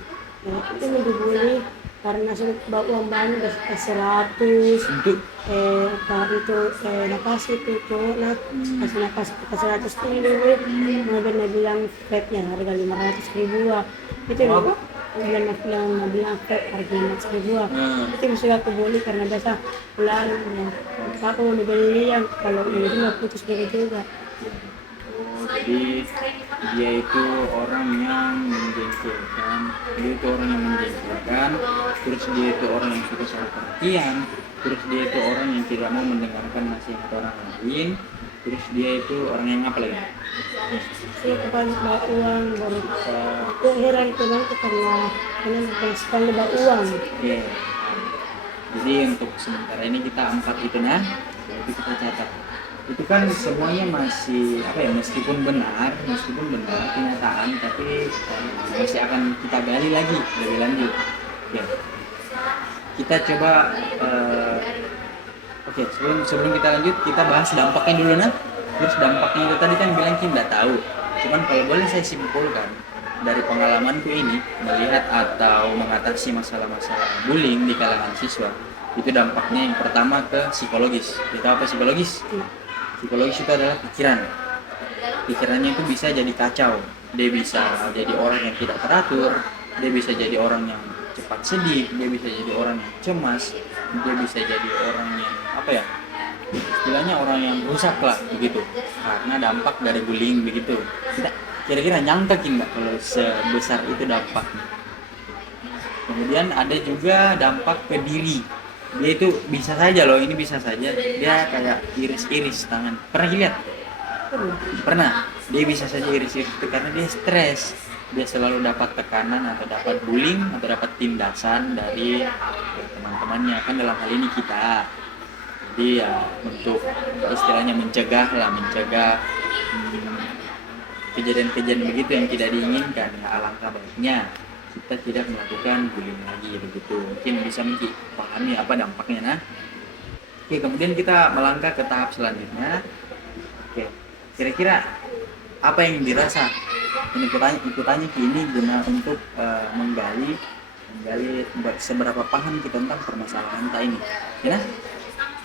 itu mau dibully karena sudah bawa uang banyak kasih 100 Untuk itu napas itu cowok nah kasih 100 tinggi kemudian dia bilang fake-nya harga 500.000 itu apa? yang bilang fake harga 500.000 itu bisa aku bully karena biasa pulang aku mau dibeli yang kalau ini nggak putus dari juga. Jadi dia itu orang yang menjengkelkan, terus dia itu orang yang suka cari perhatian, terus dia itu orang yang tidak mau mendengarkan nasihat orang lain, terus dia itu orang yang apa lagi? Saya kembali bawa uang baru aku heran kenapa karena bukan sekali bawa uang. Oke. Jadi untuk sementara ini kita 4 itu nah, itu kita catat. Itu kan semuanya masih apa ya, meskipun benar kenyataan, tapi masih akan kita gali lagi lebih lanjut. Oke. Kita coba oke, sebelum kita lanjut kita bahas dampaknya dulu nah. Terus dampaknya itu tadi kan bilang kita nggak tahu. Cuman kalau boleh saya simpulkan dari pengalamanku ini melihat atau mengatasi masalah-masalah bullying di kalangan siswa, itu dampaknya yang pertama ke psikologis. Kita apa psikologis? Psikologis itu adalah pikirannya itu bisa jadi kacau, dia bisa jadi orang yang tidak teratur, dia bisa jadi orang yang cepat sedih, dia bisa jadi orang yang cemas, dia bisa jadi orang yang apa ya, istilahnya orang yang rusak lah begitu, karena dampak dari bullying begitu. Kita kira-kira nyangka nggak kalau sebesar itu dampaknya. Kemudian ada juga dampak ke diri. Dia itu bisa saja loh, ini bisa saja dia kayak iris-iris tangan. Pernah lihat? Pernah. Dia bisa saja iris-iris itu karena dia stres. Dia selalu dapat tekanan atau dapat bullying atau dapat tindasan dari teman-temannya, kan dalam hal ini kita. Jadi ya untuk istilahnya mencegah kejadian-kejadian begitu yang tidak diinginkan, ya alangkah baiknya kita tidak melakukan bullying lagi begitu. Mungkin bisa pahami apa dampaknya nah. Oke, kemudian kita melangkah ke tahap selanjutnya. Oke, kira-kira apa yang dirasa? Ini ikutannya kini guna untuk menggali seberapa paham kita tentang permasalahan kita ini. Ya,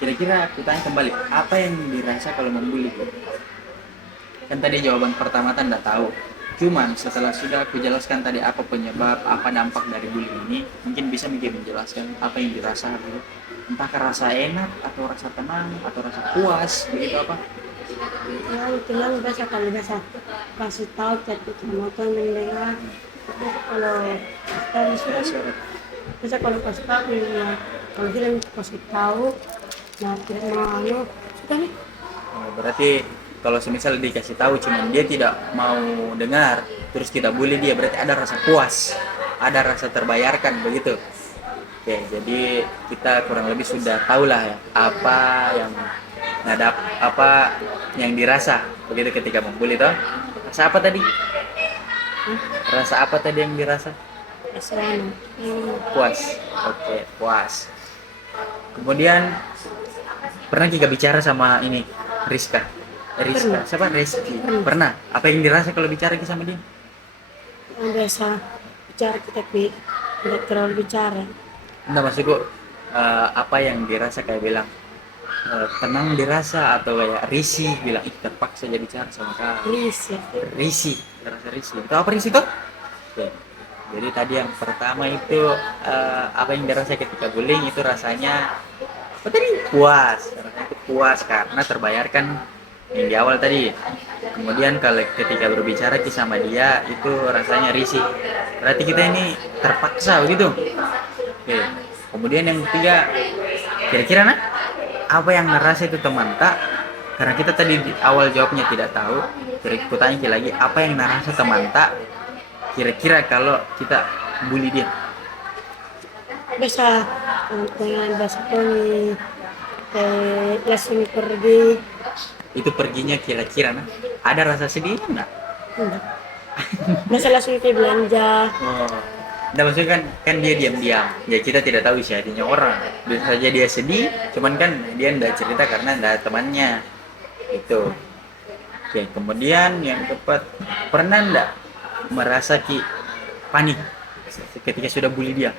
kira-kira aku tanya kembali, apa yang dirasa kalau membuli? Kan tadi jawaban pertama tanda tahu. Cuman setelah sudah aku jelaskan tadi apa penyebab, apa dampak dari bullying ini, mungkin bisa menjelaskan apa yang dirasa dulu. Entah rasa enak atau rasa tenang atau rasa puas, begitu apa? Ya tenang biasa kalau biasa kasih tahu tapi motor mendengar. Kalau tadi sudah biasa kalau kasih tahu ya kalau kita kasih tahu nah tidak mau sudah nih. Berarti kalau semisal dikasih tahu cuman dia tidak mau dengar, terus kita bully dia, berarti ada rasa puas, ada rasa terbayarkan begitu. Oke, jadi kita kurang lebih sudah tahu lah ya apa yang dirasa begitu ketika membuli toh. Rasa apa tadi? Rasa apa tadi yang dirasa? Puas. Oke, puas. Kemudian pernah kita bicara sama ini Rizka Rizka, Pernah. siapa? Reski. Pernah. Pernah. Apa yang dirasa kalau bicara sama dia? Yang biasa bicara tapi tidak terlalu bicara. Enggak maksudku apa yang dirasa kayak bilang tenang dirasa atau kayak risih bilang ih terpaksa jadi bicara sama kau. Please ya. Risih, terasa risih. Itu apa risih tuh? Oke. Jadi tadi yang pertama itu apa yang dirasa ketika bullying itu rasanya apa tadi? Puas. Rasanya itu puas karena terbayarkan yang di awal tadi. Kemudian kalau ketika berbicara sama dia itu rasanya risih. Berarti kita ini terpaksa begitu. Oke. Kemudian yang ketiga, kira-kira nah apa yang ngerasa itu teman tak? Karena kita tadi di awal jawabnya tidak tahu. Kira-kira tanya lagi, apa yang ngerasa teman tak? Kira-kira kalau kita bully dia, Biasa dengan bahasa kami langsung pergi. itu perginya kira-kira nah ada rasa sedih nggak? Enggak. Biasa langsung pergi belanja. Oh, nah maksudnya kan dia diam-diam. Ya kita tidak tahu isi hatinya orang. Bisa saja dia sedih, cuman kan dia nggak cerita karena nggak temannya. Itu. Oke, kemudian yang keempat, pernah nggak merasa panik ketika sudah bully dia?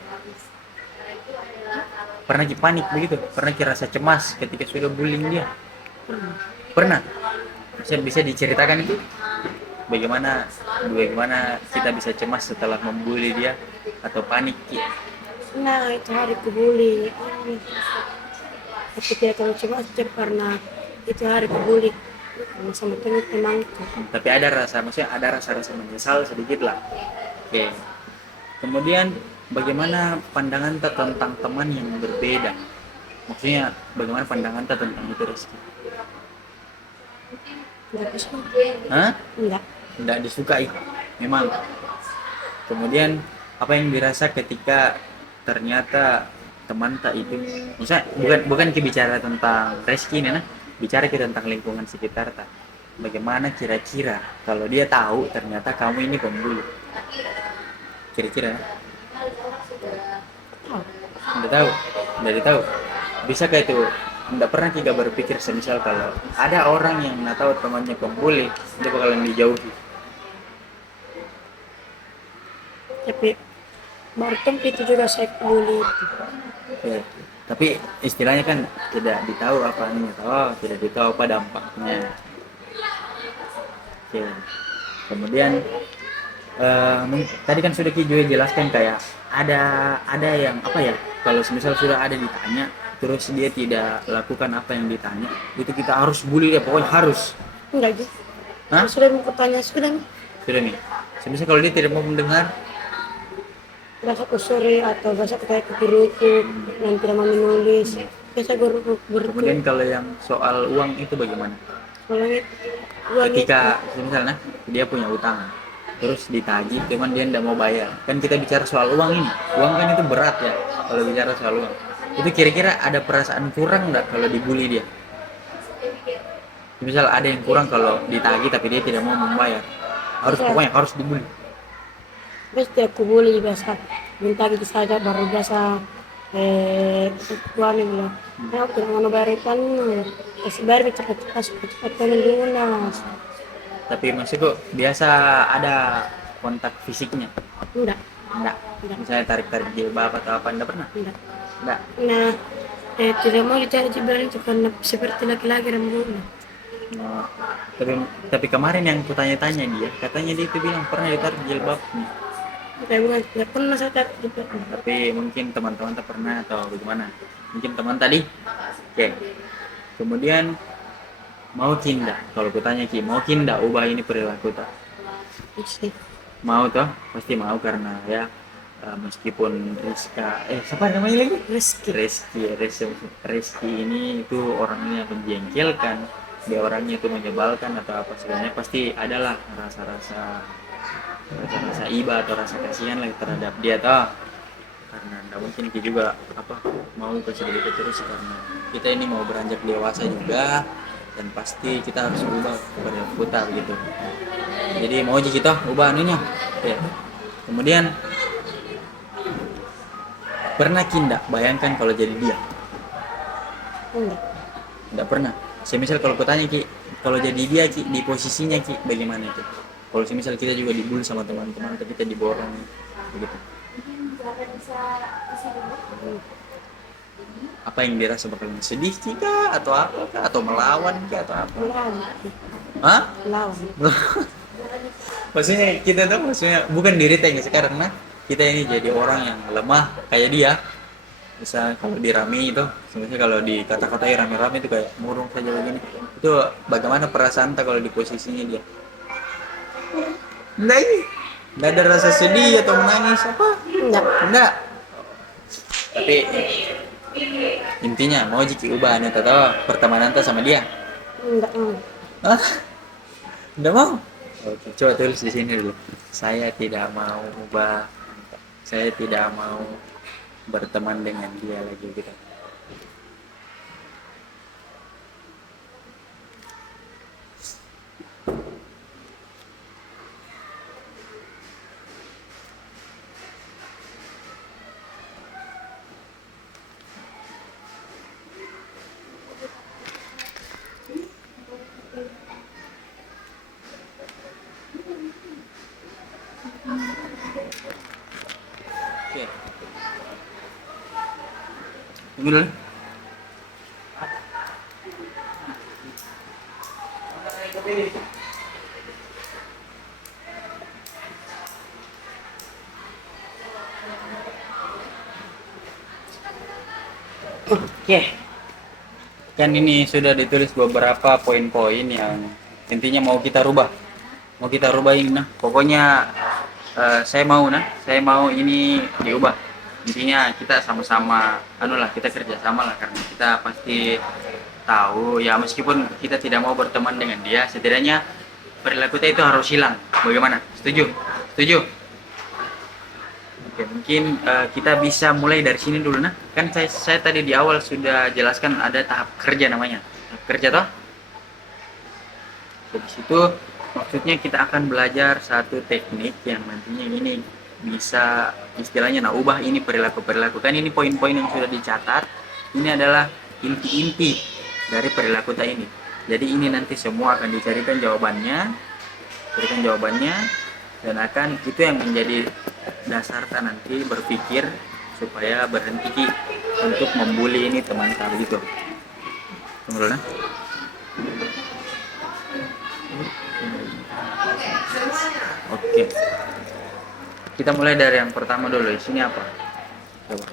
Pernah panik begitu? Pernah rasa cemas ketika sudah bullying dia? Pernah? Bisa diceritakan itu? Bagaimana kita bisa cemas setelah membuli dia atau panik Ki? Nah, itu hari kebuli. Tapi tidak terlalu cemas karena itu hari kebuli. Sama teman-temanku. Tapi ada rasa, maksudnya ada rasa-rasa menyesal sedikit lah. Oke. Kemudian bagaimana pandangan tentang teman yang berbeda? Maksudnya bagaimana pandangan tentang itu Rizky? Enggak suka. Hah? Enggak. Tidak disukai memang. Kemudian apa yang dirasa ketika ternyata teman tak itu, misalnya bukan bicara tentang Reski ini nah, bicara kita tentang lingkungan sekitar tak, bagaimana kira-kira kalau dia tahu ternyata kamu ini pembuli, kira-kira Oh, tidak tahu bisa kayak itu. Tidak pernah kita berpikir semisal kalau ada orang yang nggak tahu temannya pembuli itu bakalan dijauhi. tapi baru itu juga saya kebuli itu. Ya, tapi istilahnya kan tidak ditahu apa nih, tidak ditahu apa dampaknya. Oke. Kemudian tadi kan sudah Ki juga jelaskan kayak ada yang apa ya, kalau semisal sudah ada ditanya terus dia tidak lakukan apa yang ditanya itu kita harus bully dia, pokoknya harus. Enggak gitu. Hah? Sudah mau tanya sudah nih. Sudah nih. Semisal kalau dia tidak mau mendengar, Bahasa kusuri atau bahasa kayak ke guruku yang tidak mau menulis. Biasa guruku. kemudian kalau yang soal uang itu bagaimana? Soalnya uang Ketika misalnya dia punya utang terus ditagih cuman dia tidak mau bayar, kan kita bicara soal uang ini, uang kan itu berat ya kalau bicara soal uang. Itu kira-kira ada perasaan kurang nggak kalau dibully dia? Misal ada yang kurang kalau ditagih tapi dia tidak mau membayar, pokoknya harus dibully. pasti aku boleh biasa minta gitu saja baru biasa tuan bilang ya aku tidak mau bayarkan kasih bayar cepat-cepat pengen lunas. Tapi maksudku biasa ada kontak fisiknya? Enggak. Enggak. Misalnya tarik-tarik jilbab atau apa, enggak pernah? Enggak. Enggak. Nah tidak mau dicari jilbab itu karena seperti laki-laki rambutnya. Oh, tapi kemarin yang kutanya-tanya dia, katanya dia itu bilang pernah ditarik jilbabnya. Kayak bukan tidak pernah saya tarik jilbab. Tapi mungkin teman-teman tak pernah atau bagaimana? Mungkin teman tadi. Oke. Kemudian mau kinda, kalau kutanya Ki, mau kinda ubah ini perilaku tak? Sih. Mau toh? Pasti mau karena ya meskipun Rizka, siapa namanya lagi? Rezeki. Rizky ini itu orangnya menjengkelkan, dia orangnya itu menyebalkan atau apa sebenarnya pasti adalah rasa-rasa iba atau rasa kasihan lah terhadap dia toh, karena nggak mungkin kita juga mau kasih begitu terus karena kita ini mau beranjak dewasa juga dan pasti kita harus ubah kepada kita begitu. Jadi mau aja kita ubah anunya ya. Kemudian pernah kinda bayangkan kalau jadi dia? Enggak. Nggak pernah. Semisal kalau kutanya Ki, Kalau jadi dia Ki, di posisinya Ki, bagaimana itu? Kalau misal kita juga dibully sama teman-teman atau kita diborong begitu. Apa yang dirasa bakal sedih Ki kah? Atau apa kah? Atau melawan kah? Atau apa? Melawan. Hah? Melawan. Maksudnya kita tuh maksudnya bukan diri kita sekarang nah kita ini jadi orang yang lemah kayak dia. Bisa kalau dirami itu sebenarnya kalau di kata-katai rame-rame itu kayak murung saja begini, itu bagaimana perasaan tak kalau di posisinya dia? Enggak ini, enggak ada rasa sedih atau menangis apa? Enggak. Tapi intinya mau jiki ubah nih tahu pertemanan tuh sama dia. Enggak mau. Hah? Enggak mau? Oke, coba tulis di sini dulu. Saya tidak mau ubah. Saya tidak mau berteman dengan dia lagi gitu. Oke. Tunggu dulu. Oke. Kan ini sudah ditulis beberapa poin-poin yang intinya mau kita rubah. Mau kita rubah ini nah. Pokoknya saya mau ini diubah. Intinya kita sama-sama anu lah, kita kerjasama lah karena kita pasti tahu ya meskipun kita tidak mau berteman dengan dia, setidaknya perilaku kita itu harus hilang. Bagaimana? Setuju? Setuju? Oke, mungkin kita bisa mulai dari sini dulu nah. Kan saya tadi di awal sudah jelaskan ada tahap kerja namanya. Tahap kerja toh? Dari situ maksudnya kita akan belajar satu teknik yang nantinya ini bisa istilahnya nah ubah ini perilaku-perilaku. Kan ini poin-poin yang sudah dicatat. Ini adalah inti-inti dari perilaku kita ini. Jadi ini nanti semua akan dicarikan jawabannya, dan akan itu yang menjadi dasar kita nanti berpikir supaya berhenti untuk membuli ini teman kita gitu. Tunggu dulu nah. Oke. Kita mulai dari yang pertama dulu. Di sini apa? Coba.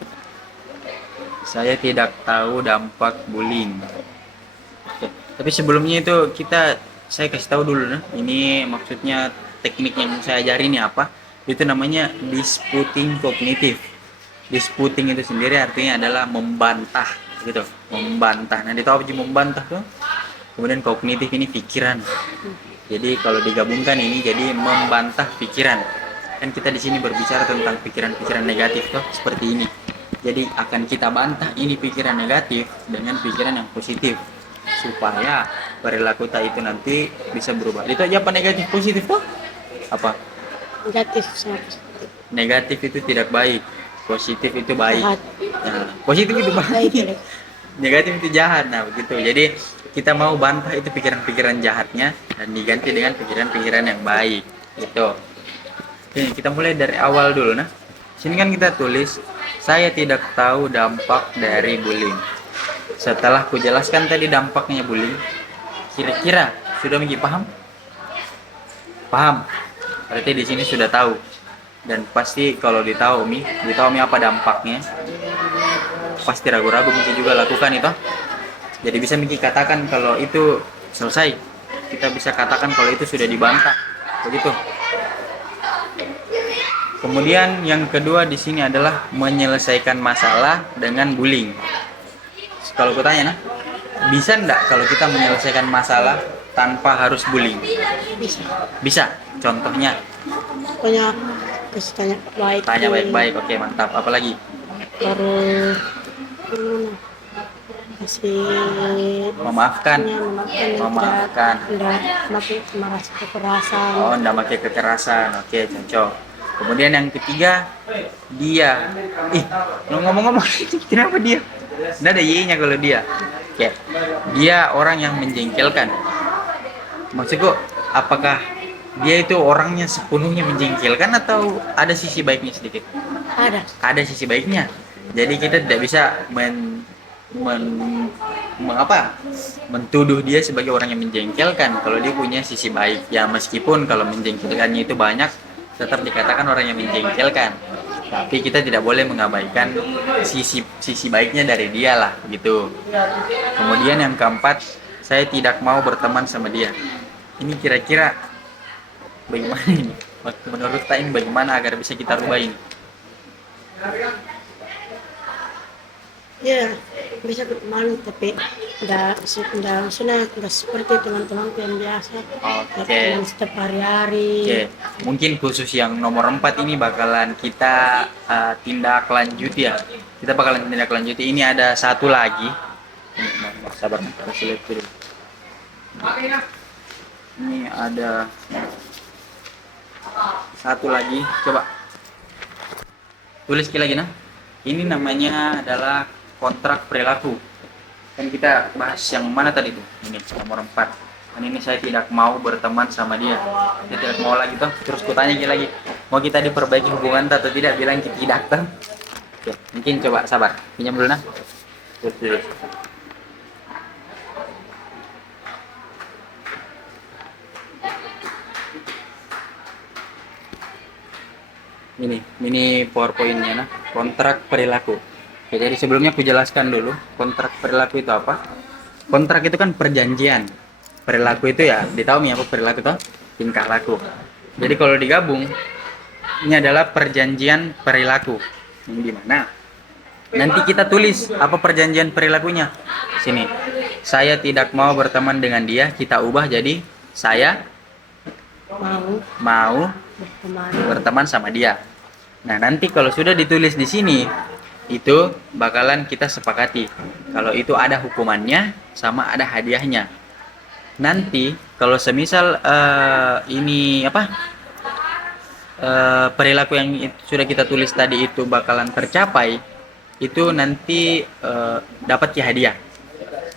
Saya tidak tahu dampak bullying. Oke. Tapi sebelumnya itu saya kasih tahu dulu nah. Ini maksudnya teknik yang saya ajari ini apa? Itu namanya disputing kognitif. Disputing itu sendiri artinya adalah membantah gitu. Membantah. Nah, ditahu apa membantah tuh? Kemudian kognitif ini pikiran. Jadi kalau digabungkan ini jadi membantah pikiran. Kan kita di sini berbicara tentang pikiran-pikiran negatif tuh seperti ini. Jadi akan kita bantah ini pikiran negatif dengan pikiran yang positif supaya perilaku kita itu nanti bisa berubah. Itu aja apa negatif positif tuh? Apa? Negatif sama positif. Negatif itu tidak baik, positif itu baik. Jahat. Nah, positif itu baik. Baik. Negatif itu jahat. Nah, begitu. Jadi kita mau bantah itu pikiran-pikiran jahatnya dan diganti dengan pikiran-pikiran yang baik. Gitu. Oke, kita mulai dari awal dulu nah. Sini kan kita tulis saya tidak tahu dampak dari bullying. Setelah ku jelaskan tadi dampaknya bullying, kira-kira sudah Miki paham? Paham? Berarti di sini sudah tahu. Dan pasti kalau ditahu Mi apa dampaknya, pasti ragu-ragu Miki juga lakukan itu. Jadi bisa Miki katakan kalau itu selesai. Kita bisa katakan kalau itu sudah dibantah. Begitu. Kemudian yang kedua di sini adalah menyelesaikan masalah dengan bullying. Kalau aku tanya nah, bisa enggak kalau kita menyelesaikan masalah tanpa harus bullying? Bisa. Bisa. Contohnya? Pokoknya kasih tanya baik. Tanya baik-baik. Oke, mantap. Apalagi? Baru kasih Memaafkan. ya, Memaafkan. Tidak pakai merasa kekerasan. Oh, enggak pakai kekerasan. Oke, cocok. Kemudian yang ketiga, dia. Ngomong-ngomong, kenapa dia? Nggak ada Y-nya kalau dia. Oke. Dia orang yang menjengkelkan. Maksudku, apakah dia itu orangnya sepenuhnya menjengkelkan atau ada sisi baiknya sedikit? Ada. Ada sisi baiknya. Jadi kita tidak bisa men, mentuduh dia sebagai orang yang menjengkelkan kalau dia punya sisi baik. Ya meskipun kalau menjengkelkannya itu banyak, tetap dikatakan orang yang menjengkelkan. Tapi kita tidak boleh mengabaikan sisi baiknya dari dia lah, gitu. Kemudian yang keempat, saya tidak mau berteman sama dia. Ini kira-kira bagaimana ini? Menurut kita ini bagaimana agar bisa kita rubah ini? Ya, bisa malu tapi enggak seperti teman-temanku yang biasa. Oke. Teman setiap hari-hari. Oke, mungkin khusus yang nomor 4 ini bakalan kita tindak lanjut ya. Kita bakalan tindak lanjuti. Ini ada satu lagi. Ini, sabar, kasih lihat dulu. Ini ada satu lagi. Coba tulis sekali lagi nah. Ini namanya adalah kontrak perilaku. Kan kita bahas yang mana tadi tuh? Ini nomor 4. Dan ini saya tidak mau berteman sama dia. Dia tidak mau lagi tuh. Terus kutanya lagi, mau kita diperbaiki hubungan atau tidak? Bilang tidak tuh. Oke, mungkin coba sabar. Pinjam dulu nah. Terus. Ini PowerPoint-nya nah. Kontrak perilaku. Oke, jadi sebelumnya aku jelaskan dulu kontrak perilaku itu apa. Kontrak itu kan perjanjian. Perilaku itu ya, ditahu nih apa perilaku itu? Tingkah laku. Jadi kalau digabung, ini adalah perjanjian perilaku. Yang dimana nanti kita tulis apa perjanjian perilakunya. Sini, saya tidak mau berteman dengan dia. Kita ubah jadi saya mau berteman sama dia. Nah, nanti kalau sudah ditulis di sini, itu bakalan kita sepakati kalau itu ada hukumannya sama ada hadiahnya. Nanti kalau semisal ini apa perilaku yang sudah kita tulis tadi itu bakalan tercapai, itu nanti dapat hadiah.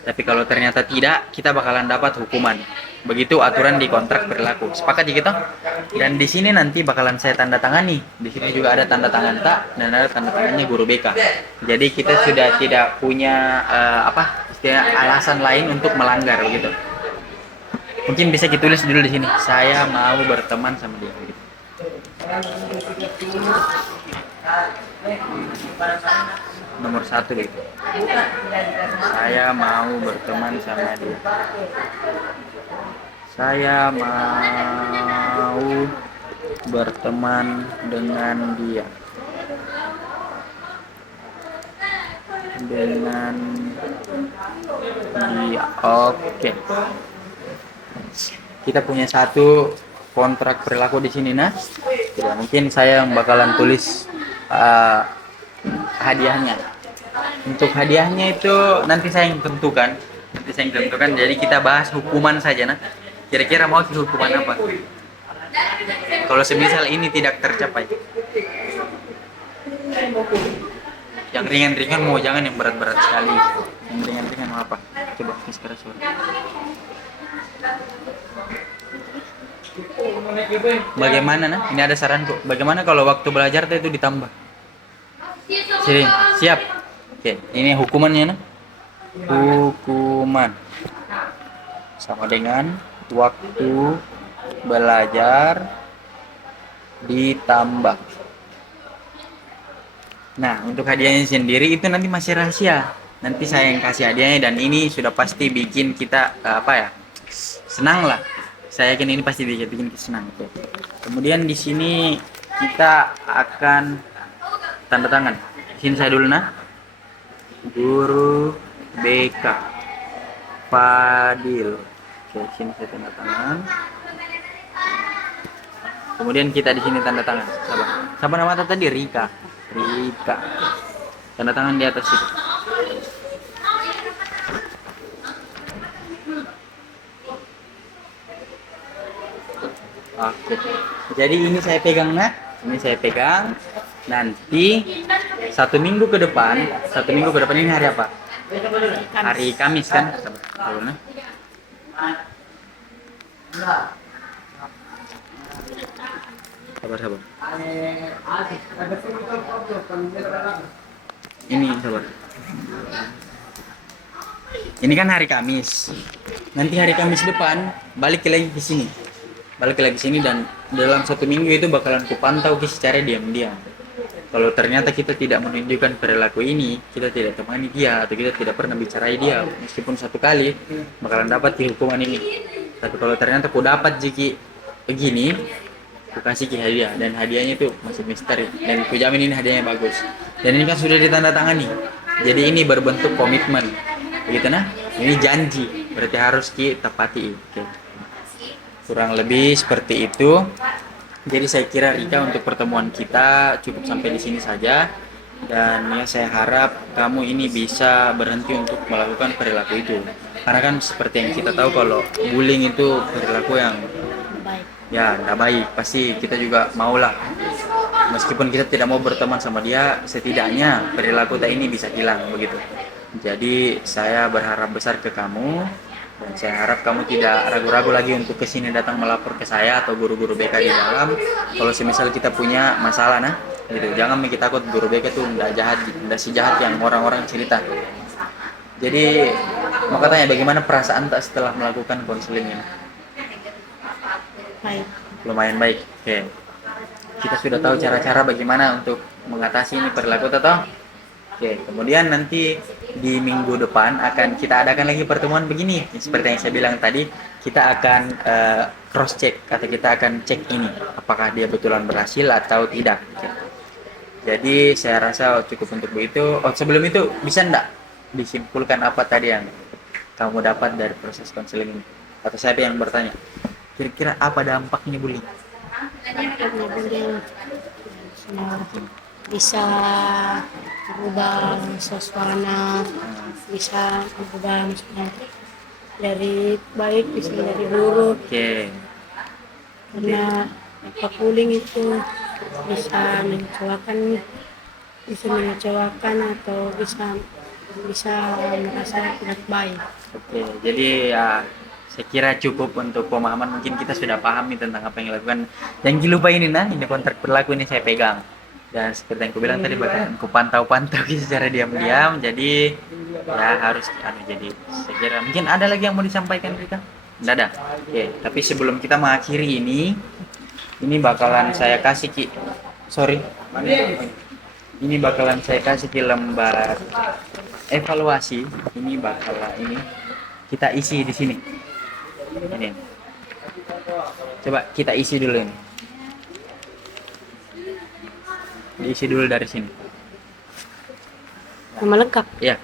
Tapi kalau ternyata tidak, kita bakalan dapat hukuman. Begitu aturan di kontrak perilaku. Sepakat ya kita? Dan di sini nanti bakalan saya tanda tangani. Di sini juga ada tanda tangan tak dan ada tanda tangannya guru BK. Jadi kita sudah tidak punya alasan lain untuk melanggar begitu. Mungkin bisa ditulis dulu di sini. Saya mau berteman sama dia. Gitu. Nomor 1 gitu. Saya mau berteman sama dia. Saya mau berteman dengan dia. Oke. Kita punya satu kontrak perilaku di sini nah. Tidak mungkin saya yang bakalan tulis hadiahnya. Untuk hadiahnya itu nanti saya yang tentukan. Jadi kita bahas hukuman saja nah. Kira-kira mau hukuman apa? Kalau semisal ini tidak tercapai. Yang ringan-ringan mau, jangan yang berat-berat sekali. Yang ringan-ringan mau apa? Coba sekarang suara. Bagaimana nah? Ini ada saranku. Bagaimana kalau waktu belajar itu ditambah? Sini, siap. Oke, ini hukumannya nah. Hukuman sama dengan waktu belajar ditambah. Nah, untuk hadiahnya sendiri itu nanti masih rahasia. Nanti saya yang kasih hadiahnya dan ini sudah pasti bikin kita senang lah. Saya yakin ini pasti bikin kita senang. Oke. Kemudian di sini kita akan tanda tangan. Sini saya dulu nah. Guru BK Fadil. Oke, sini saya tanda tangan. Kemudian kita di sini tanda tangan. Siapa nama tadi? Rika. Tanda tangan di atas itu. Oke. Jadi ini saya pegang nah. Ini saya pegang. Nanti 1 minggu ke depan ini hari apa? Hari Kamis kan? Sabar, sabar. Ini sabar. Ini kan hari Kamis. Nanti hari Kamis depan balik lagi ke sini. Balik lagi ke sini dan dalam 1 minggu itu bakalan kupantau secara diam-diam. Kalau ternyata kita tidak menunjukkan perilaku ini, kita tidak temani dia atau kita tidak pernah bicarai dia, meskipun 1 kali, bakalan dapat di hukuman ini. Tapi kalau ternyata ku dapat jiki begini, ku kasih ki hadiah dan hadiahnya itu masih misteri dan ku jamin ini hadiahnya bagus. Dan ini kan sudah ditandatangani. Jadi ini berbentuk komitmen. Begitu nah? Ini janji, berarti harus ki tepati. Oke. Kurang lebih seperti itu. Jadi saya kira Rika untuk pertemuan kita cukup sampai di sini saja dan ya saya harap kamu ini bisa berhenti untuk melakukan perilaku itu. Karena kan seperti yang kita tahu kalau bullying itu perilaku yang Baik. ya nggak baik. Pasti kita juga maulah meskipun kita tidak mau berteman sama dia, setidaknya perilaku tak ini bisa hilang begitu. Jadi saya berharap besar ke kamu dan saya harap kamu tidak ragu-ragu lagi untuk kesini datang melapor ke saya atau guru-guru BK di dalam. Kalau semisal kita punya masalah nah, gitu. Jangan mikir takut guru BK tuh nggak jahat, nggak sejahat yang orang-orang cerita. Jadi mau katanya bagaimana perasaan tak setelah melakukan konseling ini? Baik. Lumayan baik. Oke. Kita sudah tahu cara-cara bagaimana untuk mengatasi ini perilaku atau? Oke, kemudian nanti di minggu depan akan kita adakan lagi pertemuan begini. Seperti yang saya bilang tadi, kita akan cross check atau kita akan cek ini apakah dia betulan berhasil atau tidak. Oke. Jadi saya rasa cukup untuk begitu. Oh, sebelum itu bisa enggak disimpulkan apa tadi yang kamu dapat dari proses konseling ini? Atau saya yang bertanya, kira-kira apa dampaknya bullying? Bullying bisa berubah suasana, bisa berubah misalnya dari baik bisa menjadi buruk, Oke. karena bullying itu bisa mengecewakan atau bisa merasa tidak baik. Oke, jadi ya saya kira cukup untuk pemahaman. Mungkin kita sudah paham nih tentang apa yang dilakukan. Jangan lupa ini nah, ini kontrak berlaku ini saya pegang. Dan seperti yang aku bilang tadi bakalan aku pantau-pantau secara diam-diam. Jadi ya harus jadi saya kira mungkin ada lagi yang mau disampaikan Rika? Tidak ada. Oke, tapi sebelum kita mengakhiri ini bakalan saya kasih sorry. Ini bakalan saya kasih lembar evaluasi. Ini bakalan kita isi di sini. Ini. Coba kita isi dulu ini. Diisi dulu dari sini. Nama lengkap. Ya.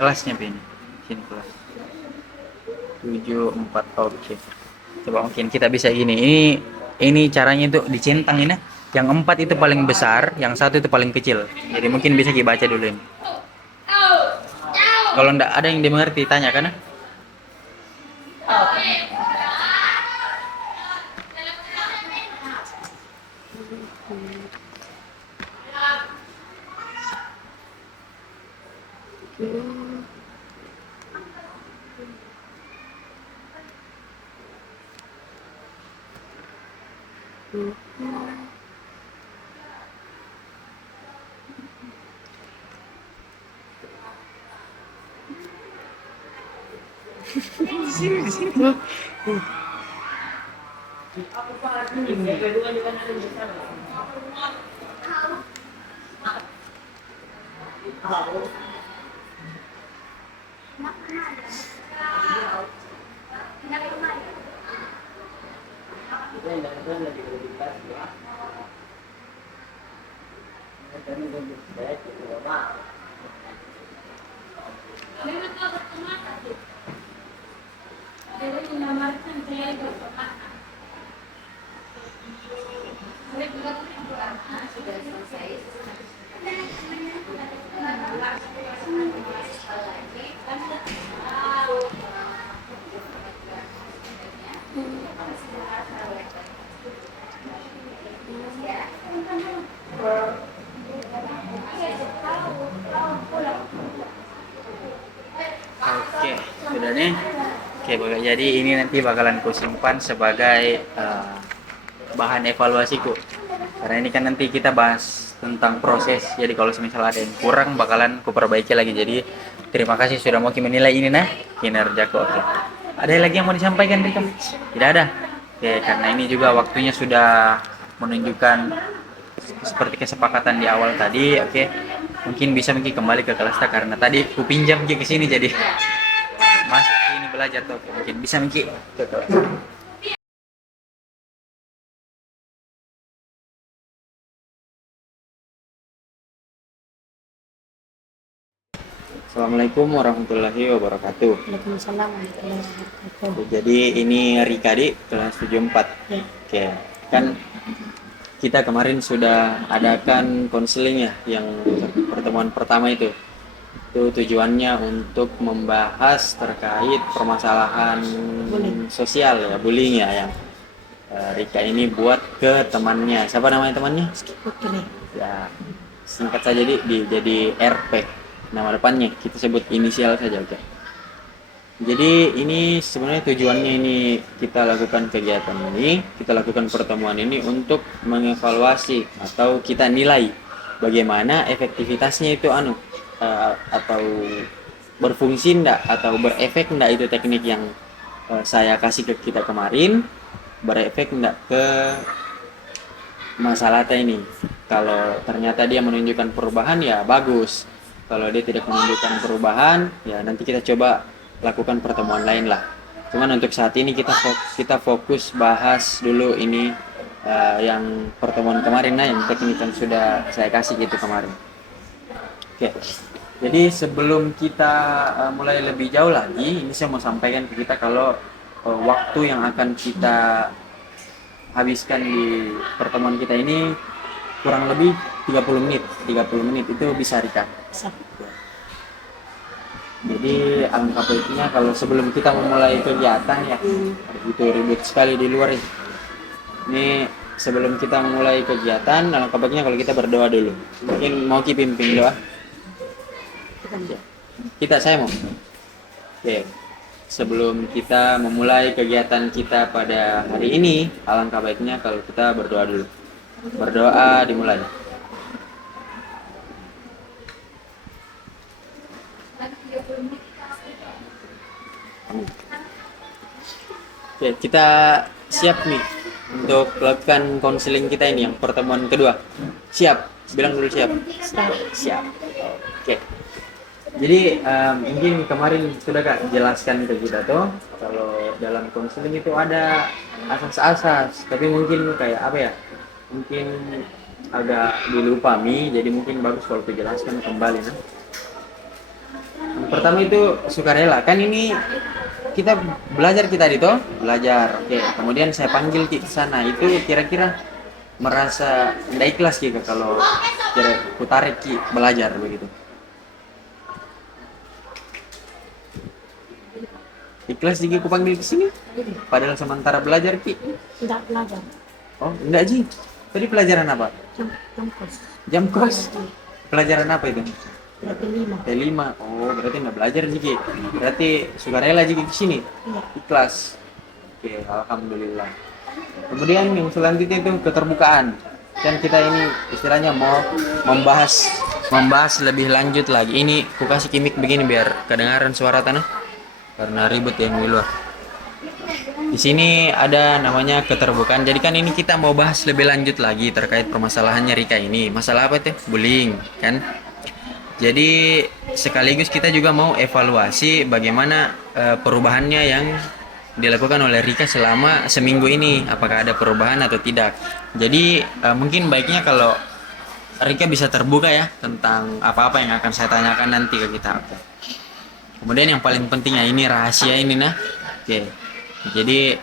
Kelasnya ini. Sini kelas. 74. Oke. Coba mungkin kita bisa gini. Ini caranya itu dicentang ini. Yang 4 itu paling besar, yang 1 itu paling kecil. Jadi mungkin bisa dibaca dulu ini. Kalau enggak ada yang dimengerti tanya kan? Oke, sudah nih. Oke, jadi ini nanti bakalan ku simpan sebagai bahan evaluasiku. Karena ini kan nanti kita bahas tentang proses. Jadi kalau misalnya ada yang kurang bakalan ku perbaiki lagi. Jadi terima kasih sudah mau menilai ini nah kinerjaku. Oke. Ada lagi yang mau disampaikan Rika? Tidak ada. Oke, karena ini juga waktunya sudah menunjukkan seperti kesepakatan di awal tadi. Oke. Mungkin bisa kembali ke kelas karena tadi ku pinjam ke sini jadi masuk ini belajar tuh. Mungkin bisa ke kelas. Assalamualaikum warahmatullahi wabarakatuh. Waalaikumsalam warahmatullahi wabarakatuh. Jadi ini Rika di kelas 74. Ya. Oke, kan kita kemarin sudah adakan konseling ya, yang pertemuan pertama itu. Itu tujuannya untuk membahas terkait permasalahan sosial ya, bullying ya, yang Rika ini buat ke temannya. Siapa namanya temannya? Oke. Ya, singkat saja jadi RP. Nama depannya kita sebut inisial saja, oke. Jadi ini sebenarnya tujuannya ini kita lakukan kegiatan ini, kita lakukan pertemuan ini untuk mengevaluasi atau kita nilai bagaimana efektivitasnya itu atau berfungsi enggak atau berefek enggak itu teknik yang saya kasih ke kita kemarin, berefek enggak ke masalah ini. Kalau ternyata dia menunjukkan perubahan ya bagus. Kalau dia tidak menunjukkan perubahan, ya nanti kita coba lakukan pertemuan lain lah. Cuman untuk saat ini kita fokus bahas dulu ini yang pertemuan kemarin yang teknik yang sudah saya kasih gitu kemarin. Oke. Jadi sebelum kita mulai lebih jauh lagi, ini saya mau sampaikan ke kita kalau waktu yang akan kita habiskan di pertemuan kita ini kurang lebih 30 menit. 30 menit itu bisa Rika. Jadi alangkah baiknya kalau sebelum kita memulai kegiatan ya, itu ribut sekali di luar ini. Ini sebelum kita memulai kegiatan, alangkah baiknya kalau kita berdoa dulu. Mungkin mau pimpin doa. Saya mau. Oke. Sebelum kita memulai kegiatan kita pada hari ini, alangkah baiknya kalau kita berdoa dulu. Berdoa dimulai. Oke, kita siap nih untuk lakukan konseling kita ini yang pertemuan kedua. Siap? Bilang dulu siap. Siap. Oke. Jadi mungkin kemarin sudah Kak jelaskan ke kita tuh kalau dalam konseling itu ada asas-asas, tapi mungkin kayak apa ya? Mungkin agak dilupa jadi mungkin bagus kalau dijelaskan kembali nah. Yang pertama itu sukarela, kan ini kita belajar belajar. Oke, kemudian saya panggil ke sana, itu kira-kira merasa tidak ikhlas gitu kalau ku tarik belajar begitu. Ikhlas jika ku panggil ke sini? Padahal sementara belajar Tidak belajar. Oh, enggak Ji. Tadi pelajaran apa? Jam kos. Jam kos. Pelajaran apa itu? T5. Oh, berarti enggak belajar Ji. Berarti sukarela Ji ke sini. Iya. Ikhlas. Oke, alhamdulillah. Kemudian yang selanjutnya itu keterbukaan. Kan kita ini istilahnya mau membahas lebih lanjut lagi. Ini ku kasih kimik begini biar kedengaran suara tanah. Karena ribut yang di luar. Di sini ada namanya keterbukaan. Jadi kan ini kita mau bahas lebih lanjut lagi terkait permasalahannya Rika ini. Masalah apa tuh? Bullying, kan? Jadi sekaligus kita juga mau evaluasi bagaimana perubahannya yang dilakukan oleh Rika selama seminggu ini. Apakah ada perubahan atau tidak? Jadi mungkin baiknya kalau Rika bisa terbuka ya tentang apa-apa yang akan saya tanyakan nanti ke kita. Kemudian yang paling pentingnya ini rahasia ini nah. Oke. Jadi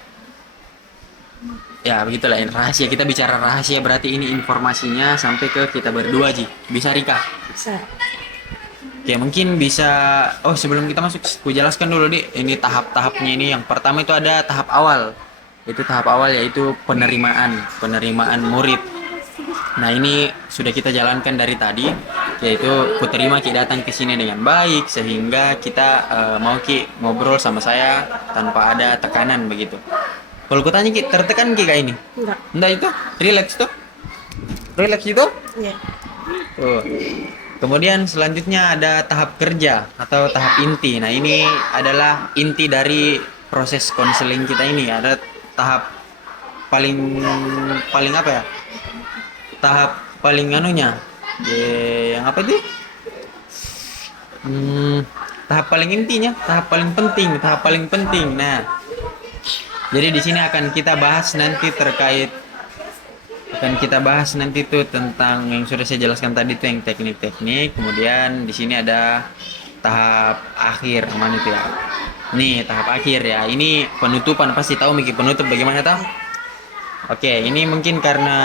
ya begitulah ini rahasia, kita bicara rahasia berarti ini informasinya sampai ke kita berdua Ji. Bisa Rika? Bisa. Oke, mungkin bisa. Oh, sebelum kita masuk, ku jelaskan dulu di. Ini tahap-tahapnya ini. Yang pertama itu ada tahap awal. Itu tahap awal yaitu penerimaan murid. Nah, ini sudah kita jalankan dari tadi, yaitu ku terima Ki datang ke sini dengan baik sehingga kita mau Ki ngobrol sama saya tanpa ada tekanan begitu. Kalau ku tanya Ki, tertekan Ki kayak ini? Enggak. Enggak itu? Relax tuh? Relax itu? Iya. Tuh. Kemudian selanjutnya ada tahap kerja atau tahap inti. Nah, ini adalah inti dari proses konseling kita ini. Ada tahap paling paling apa ya? Tahap paling anunya. Yang apa itu? Tahap paling intinya, tahap paling penting. Nah, jadi di sini akan kita bahas nanti tuh tentang yang sudah saya jelaskan tadi tuh yang teknik-teknik. Kemudian di sini ada tahap akhir, mana itu ya? Nih tahap akhir ya. Ini penutupan, pasti tahu Miki penutup bagaimana tahu? Oke, ini mungkin karena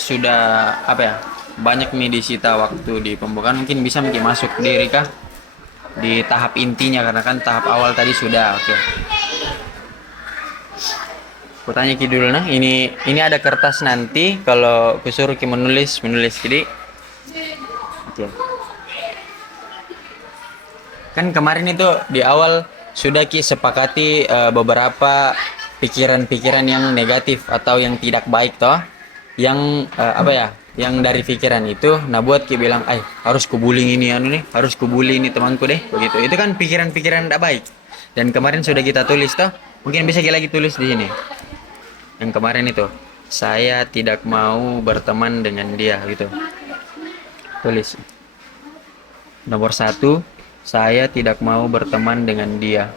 sudah apa ya? Banyak nih disita waktu di pembukaan, mungkin bisa Miki masuk di Rika di tahap intinya karena kan tahap awal tadi sudah. Oke. Aku tanya Ki dulu nah, ini ada kertas nanti kalau kusuruh Ki menulis jadi. Oke. Kan kemarin itu di awal sudah Ki sepakati beberapa pikiran-pikiran yang negatif atau yang tidak baik toh. Yang apa ya? Yang dari pikiran itu nah buat Ki bilang, harus kubully ini harus kubully ini temanku deh." Begitu. Itu kan pikiran-pikiran tidak baik. Dan kemarin sudah kita tulis toh. Mungkin bisa Ki lagi tulis di sini. Yang kemarin itu, saya tidak mau berteman dengan dia gitu. Tulis. Nomor 1, saya tidak mau berteman dengan dia.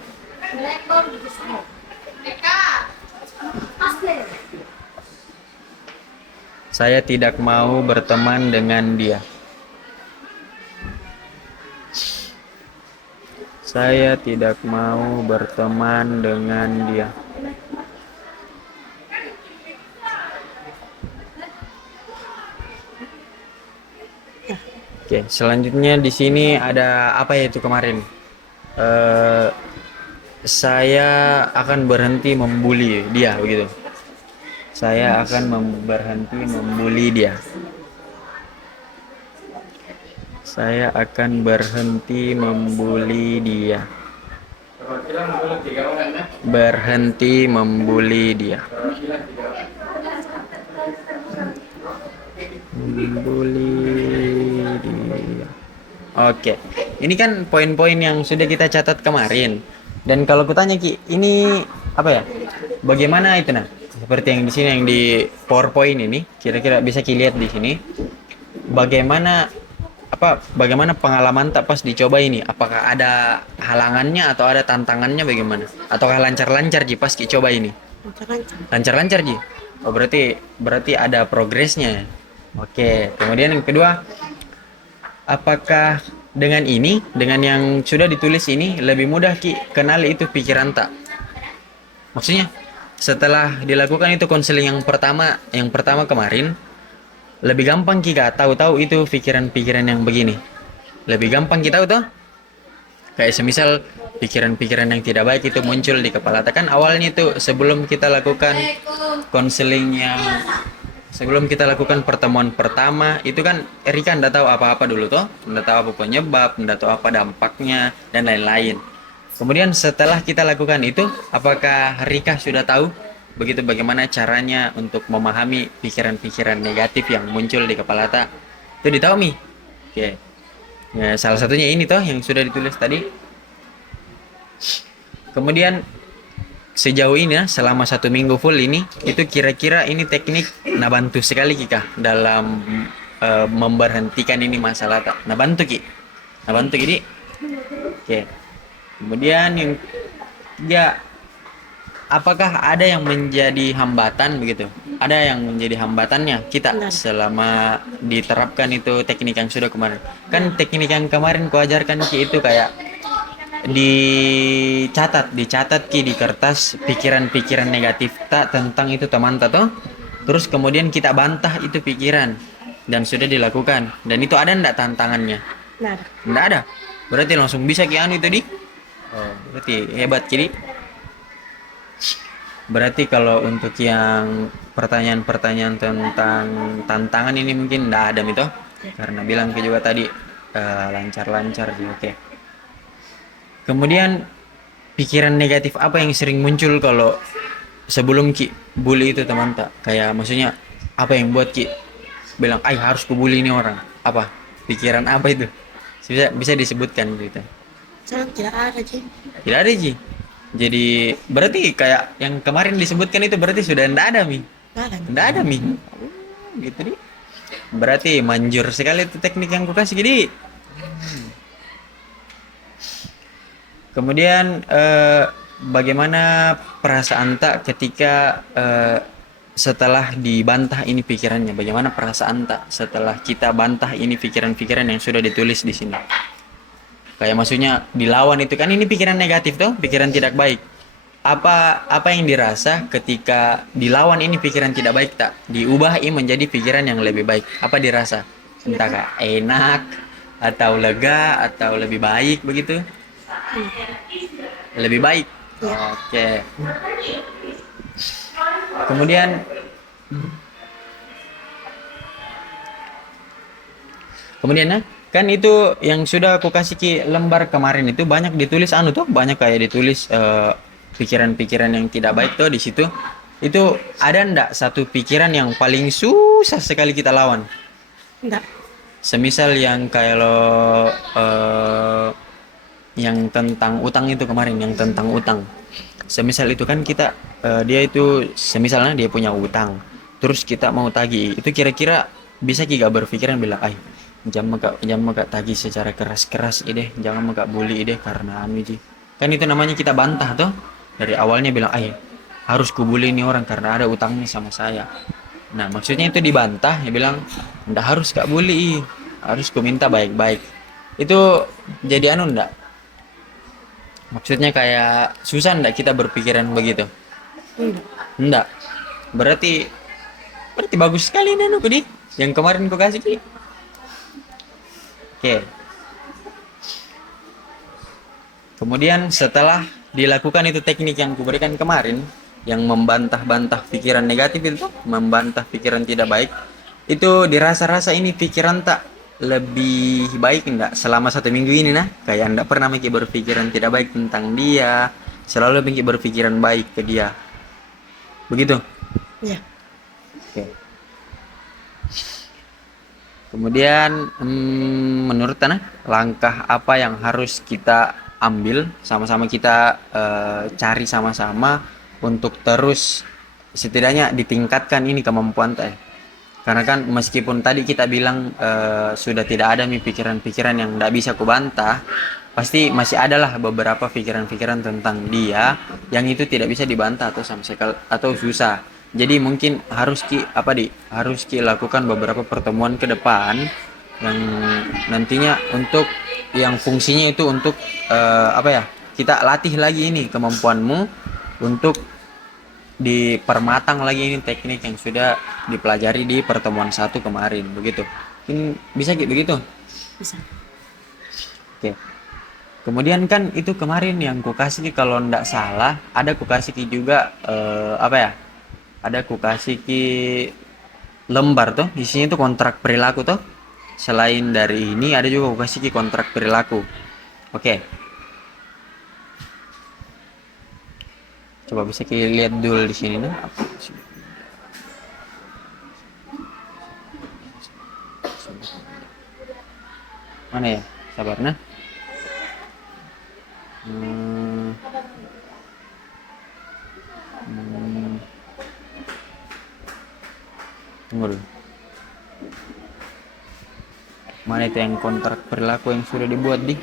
Saya tidak mau berteman dengan dia. Saya tidak mau berteman dengan dia. Oke, selanjutnya di sini ada apa ya itu kemarin? Saya akan berhenti membuli dia begitu. Saya akan berhenti membuli dia. Saya akan berhenti membuli dia. Berhenti membuli dia. Membuli dia. Oke. Ini kan poin-poin yang sudah kita catat kemarin. Dan kalau kutanya Ki, ini apa ya? Bagaimana itu nah? Seperti yang di sini yang di PowerPoint ini, kira-kira bisa Ki lihat di sini. Bagaimana pengalaman tak pas dicoba ini? Apakah ada halangannya atau ada tantangannya bagaimana? Ataukah lancar-lancar Ji pas Ki coba ini? Lancar-lancar Ji. Oh, berarti ada progresnya. Oke, kemudian yang kedua, apakah dengan yang sudah ditulis ini lebih mudah Ki kenal itu pikiran tak? Maksudnya setelah dilakukan itu konseling yang pertama kemarin, lebih gampang Ki tahu itu pikiran-pikiran yang begini. Lebih gampang kita tahu tuh. Kayak semisal pikiran-pikiran yang tidak baik itu muncul di kepala. Kan awalnya itu sebelum kita lakukan pertemuan pertama itu kan Erika nggak tahu apa-apa dulu toh, nggak tahu apa penyebab, nggak tahu apa dampaknya dan lain-lain. Kemudian setelah kita lakukan itu, apakah Rika sudah tahu begitu bagaimana caranya untuk memahami pikiran-pikiran negatif yang muncul di kepala tak? Itu ditahu Mi? Oke. Ya, salah satunya ini toh yang sudah ditulis tadi. Kemudian sejauh ini ya, selama 1 minggu full ini, itu kira-kira ini teknik nabantu sekali Kika dalam memberhentikan ini masalah tak? Nabantu Ki? Nabantu Ki? Oke. Kemudian yang ketiga, apakah ada yang menjadi hambatan begitu? Ada yang menjadi hambatannya kita selama diterapkan itu teknik yang sudah kemarin? Kan teknik yang kemarin ku ajarkan Ki itu kayak dicatat Ki di kertas pikiran-pikiran negatif tak tentang itu teman toh. Terus kemudian kita bantah itu pikiran dan sudah dilakukan. Dan itu ada ndak tantangannya? Nggak ada. Nggak ada. Berarti langsung bisa ki anu itu di. Oh, berarti hebat kiri. Berarti kalau untuk yang pertanyaan-pertanyaan tentang tantangan ini mungkin nggak ada itu, karena bilang ke juga tadi lancar-lancar sih. Oke. Kemudian pikiran negatif apa yang sering muncul kalau sebelum ki bully itu teman tak? Kayak maksudnya apa yang buat ki bilang, harus kubully ini orang? Apa? Pikiran apa itu? Bisa disebutkan gitu. Saya tidak ada sih. Tidak ada Ji. Jadi berarti kayak yang kemarin disebutkan itu berarti sudah tidak ada Mi. Tidak ada. Tidak ada Mi. Gitu nih. Berarti manjur sekali itu teknik yang kukasih jadi. Kemudian bagaimana perasaan tak ketika setelah dibantah ini pikirannya? Bagaimana perasaan tak setelah kita bantah ini pikiran-pikiran yang sudah ditulis di sini? Kayak maksudnya dilawan itu kan ini pikiran negatif tuh, pikiran tidak baik. Apa yang dirasa ketika dilawan ini pikiran tidak baik tak diubah ini menjadi pikiran yang lebih baik? Apa dirasa? Entah enak atau lega atau lebih baik begitu? Lebih baik. Ya. Oke. Kemudian kan itu yang sudah aku kasih ki lembar kemarin itu banyak ditulis anu tuh, banyak kayak ditulis pikiran-pikiran yang tidak baik tuh di situ. Itu ada ndak satu pikiran yang paling susah sekali kita lawan? Enggak. Semisal yang kalau yang tentang utang itu kemarin, yang tentang utang. Semisal itu kan kita dia itu semisalnya dia punya utang, terus kita mau tagih, itu kira-kira bisa kita berpikiran bilang, jangan megak tagih secara keras-keras ide, jangan megak bully ide karena anu ji. Kan itu namanya kita bantah tuh. Dari awalnya bilang, harus kubully ini orang karena ada utangnya sama saya. Nah, maksudnya itu dibantah, ya bilang, ndak harus kak bully, harus ku minta baik-baik. Itu jadi anu ndak? Maksudnya kayak susah ndak kita berpikiran begitu? Enggak. Ndak. Berarti bagus sekali nih anu di yang kemarin ku kasih ki. Oke. Kemudian setelah dilakukan itu teknik yang kuberikan kemarin, yang membantah-bantah pikiran negatif itu, membantah pikiran tidak baik, itu dirasa-rasa ini pikiran tak lebih baik enggak selama 1 minggu ini nah? Kayak enggak pernah Miki berpikiran tidak baik tentang dia, selalu Miki berpikiran baik ke dia. Begitu? Ya. Oke. Kemudian menurut Tanah, langkah apa yang harus kita ambil sama-sama kita cari sama-sama untuk terus setidaknya ditingkatkan ini kemampuan teh. Karena kan meskipun tadi kita bilang sudah tidak ada pikiran-pikiran yang tidak bisa kubantah, pasti masih adalah beberapa pikiran-pikiran tentang dia yang itu tidak bisa dibantah atau sama sekali atau susah. Jadi mungkin harus lakukan beberapa pertemuan ke depan yang nantinya untuk yang fungsinya itu untuk kita latih lagi ini kemampuanmu untuk dipermatang lagi ini teknik yang sudah dipelajari di pertemuan 1 kemarin begitu. Mungkin bisa gitu begitu? Bisa. Oke. Kemudian kan itu kemarin yang ku kasih kalau ndak salah ada ku kasih juga ada ku kasih lembar tuh isinya itu kontrak perilaku tuh. Selain dari ini ada juga ku kasih kontrak perilaku. Oke. Coba bisa kita lihat dulu di sini nah. Mana ya? Sabar nah. Tunggu dulu. Mana itu yang kontrak perilaku yang sudah dibuat di?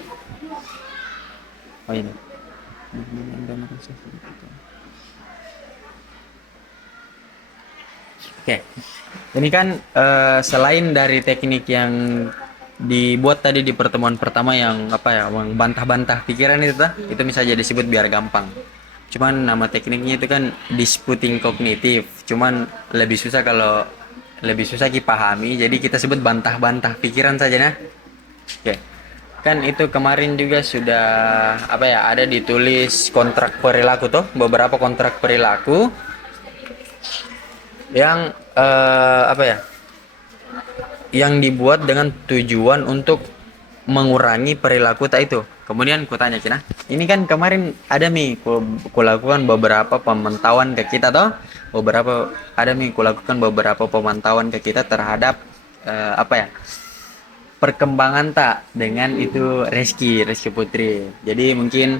Oh ini. Oke. Ini kan selain dari teknik yang dibuat tadi di pertemuan pertama yang bantah-bantah pikiran itu bisa jadi disebut biar gampang. Cuman nama tekniknya itu kan disputing kognitif. Cuman lebih susah dipahami, jadi kita sebut bantah-bantah pikiran saja nah. Oke. kan itu kemarin juga sudah apa ya, ada ditulis kontrak perilaku tuh, beberapa kontrak perilaku yang apa ya, yang dibuat dengan tujuan untuk mengurangi perilaku tak itu. Kemudian ku tanya Cina, ini kan kemarin ada nih ku lakukan beberapa pemantauan ke kita toh, ku lakukan beberapa pemantauan ke kita terhadap apa ya, perkembangan tak dengan itu Reski Putri. Jadi mungkin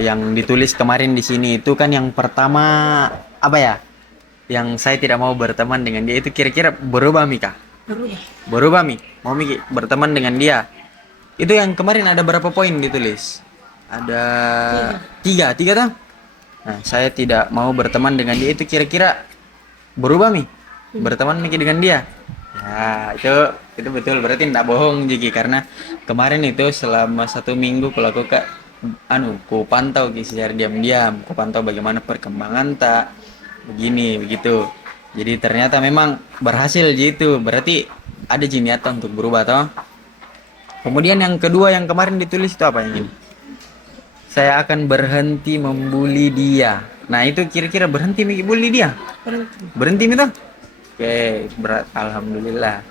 yang ditulis kemarin di sini itu kan yang pertama apa ya, yang saya tidak mau berteman dengan dia itu kira-kira berubah Mika? Berubah Mi, mau Miki berteman dengan dia. Itu yang kemarin ada berapa poin ditulis? Ada tiga tuh. Nah, saya tidak mau berteman dengan dia itu kira-kira berubah Mi? Berteman Miki dengan dia? Ya, itu betul, berarti tidak bohong Jiki, karena kemarin itu selama 1 minggu ku pantau secara diam-diam, ku pantau bagaimana perkembangan tak begini begitu. Jadi ternyata memang berhasil gitu, berarti ada niatan untuk berubah toh. Kemudian yang kedua yang kemarin ditulis itu apa yang ini? Saya akan berhenti membuli dia. Nah itu kira-kira berhenti membuli dia? Berhenti itu? Oke, berat, alhamdulillah.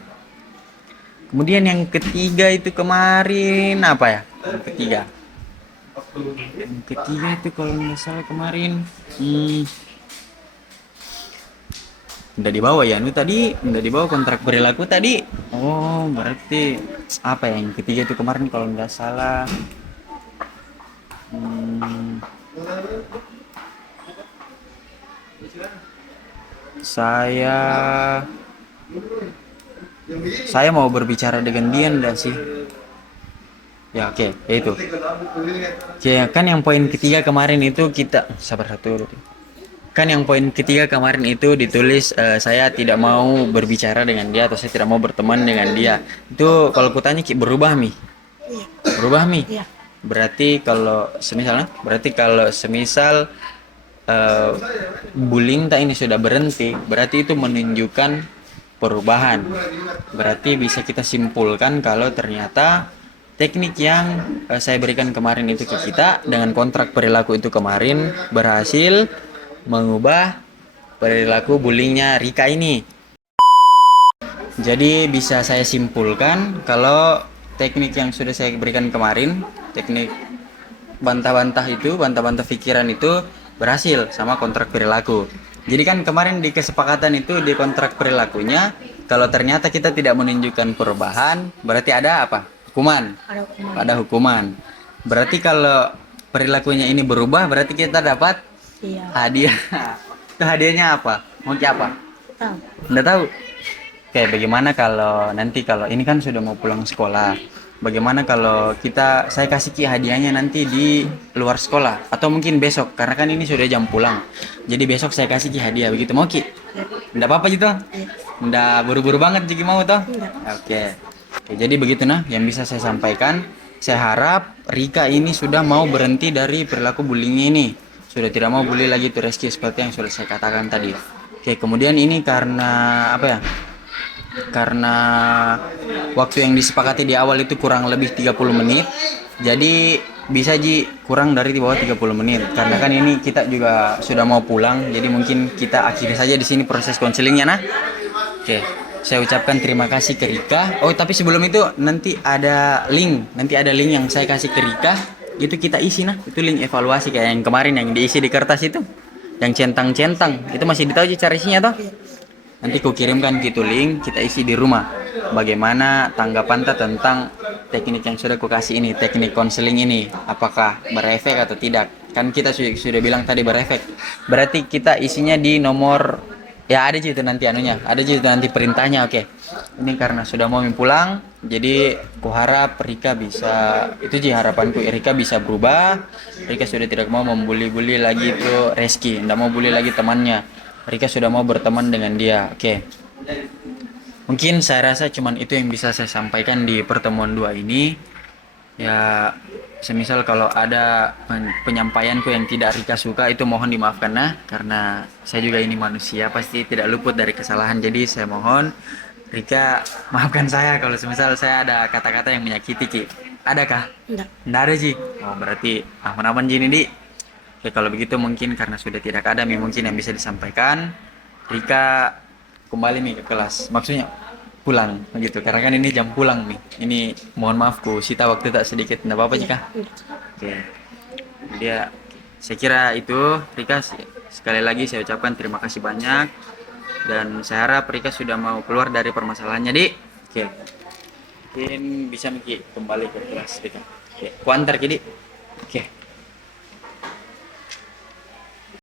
Kemudian yang ketiga itu kemarin apa ya? Yang ketiga itu kalau nggak salah kemarin udah dibawa ya, itu tadi udah dibawa kontrak perilaku tadi. Oh berarti apa ya yang ketiga itu kemarin kalau nggak salah saya mau berbicara dengan dia enggak sih ya. Oke, itu kan yang poin ketiga kemarin itu kita sabar satu. Kan yang poin ketiga kemarin itu ditulis saya tidak mau berbicara dengan dia atau saya tidak mau berteman dengan dia. Itu kalau kutanya berubah Mi? Iya. Berubah Mi? Iya. Berarti kalau semisal bullying tak ini sudah berhenti, berarti itu menunjukkan perubahan. Berarti bisa kita simpulkan kalau ternyata teknik yang saya berikan kemarin itu ke kita dengan kontrak perilaku itu kemarin berhasil mengubah perilaku bullyingnya Rika ini. Jadi bisa saya simpulkan kalau teknik yang sudah saya berikan kemarin, teknik bantah-bantah pikiran itu berhasil sama kontrak perilaku. Jadi kan kemarin di kesepakatan itu di kontrak perilakunya, kalau ternyata kita tidak menunjukkan perubahan, berarti ada apa? Hukuman. Ada hukuman. Berarti kalau perilakunya ini berubah, berarti kita dapat hadiah. Itu hadiahnya apa? Mau apa? Tahu. Nggak tahu. Oke, bagaimana kalau nanti kalau ini kan sudah mau pulang sekolah. Bagaimana kalau saya kasih Ki hadiahnya nanti di luar sekolah atau mungkin besok karena kan ini sudah jam pulang. Jadi besok saya kasih Ki hadiah begitu mau Ki? Nggak apa-apa gitu? Nggak buru-buru banget Ki mau toh? Oke. Oke, jadi begitu nah yang bisa saya sampaikan. Saya harap Rika ini sudah mau berhenti dari perilaku bullying ini. Sudah tidak mau bully lagi tuh Reski seperti yang sudah saya katakan tadi. Oke, kemudian ini karena apa ya? Karena waktu yang disepakati di awal itu kurang lebih 30 menit. Jadi bisa kurang dari di bawah 30 menit. Karena kan ini kita juga sudah mau pulang, jadi mungkin kita akhiri saja di sini proses konselingnya nah. Oke. Saya ucapkan terima kasih ke Rika. Oh, tapi sebelum itu nanti ada link yang saya kasih ke Rika. Itu kita isi nah, itu link evaluasi kayak yang kemarin yang diisi di kertas itu. Yang centang-centang, itu masih ditahu cara isinya toh? Nanti ku kirimkan gitu link, kita isi di rumah. Bagaimana tanggapan tentang teknik yang sudah ku kasih ini, teknik konseling ini, apakah berefek atau tidak? Kan kita sudah bilang tadi berefek. Berarti kita isinya di nomor ya ada itu nanti ada itu nanti perintahnya. Oke. Ini karena sudah mau pulang, jadi ku harap Rika bisa, itu harapanku Rika bisa berubah. Rika sudah tidak mau membuli-buli lagi itu Reski, tidak mau bully lagi temannya. Rika sudah mau berteman dengan dia. Oke. Mungkin saya rasa cuman itu yang bisa saya sampaikan di pertemuan 2 ini. Ya, semisal kalau ada penyampaianku yang tidak Rika suka itu mohon dimaafkan nah, karena saya juga ini manusia pasti tidak luput dari kesalahan. Jadi saya mohon Rika, maafkan saya kalau semisal saya ada kata-kata yang menyakiti, Ki. Adakah? Enggak. Nggak ada, Ji. Oh, berarti aman-aman Ji ini, Di. Oke, kalau begitu mungkin karena sudah tidak ada nih mungkin yang bisa disampaikan. Rika kembali nih ke kelas. Maksudnya pulang begitu. Karena kan ini jam pulang nih. Ini mohon maaf ku sita waktu tak sedikit. Enggak apa-apa, Jika. Enggak. Oke. Dia saya kira itu Rika sekali lagi saya ucapkan terima kasih banyak dan saya harap Rika sudah mau keluar dari permasalahannya, Di. Oke. Mungkin bisa Miki kembali ke kelas Rika. Oke, ku antar Ki, Di. Oke.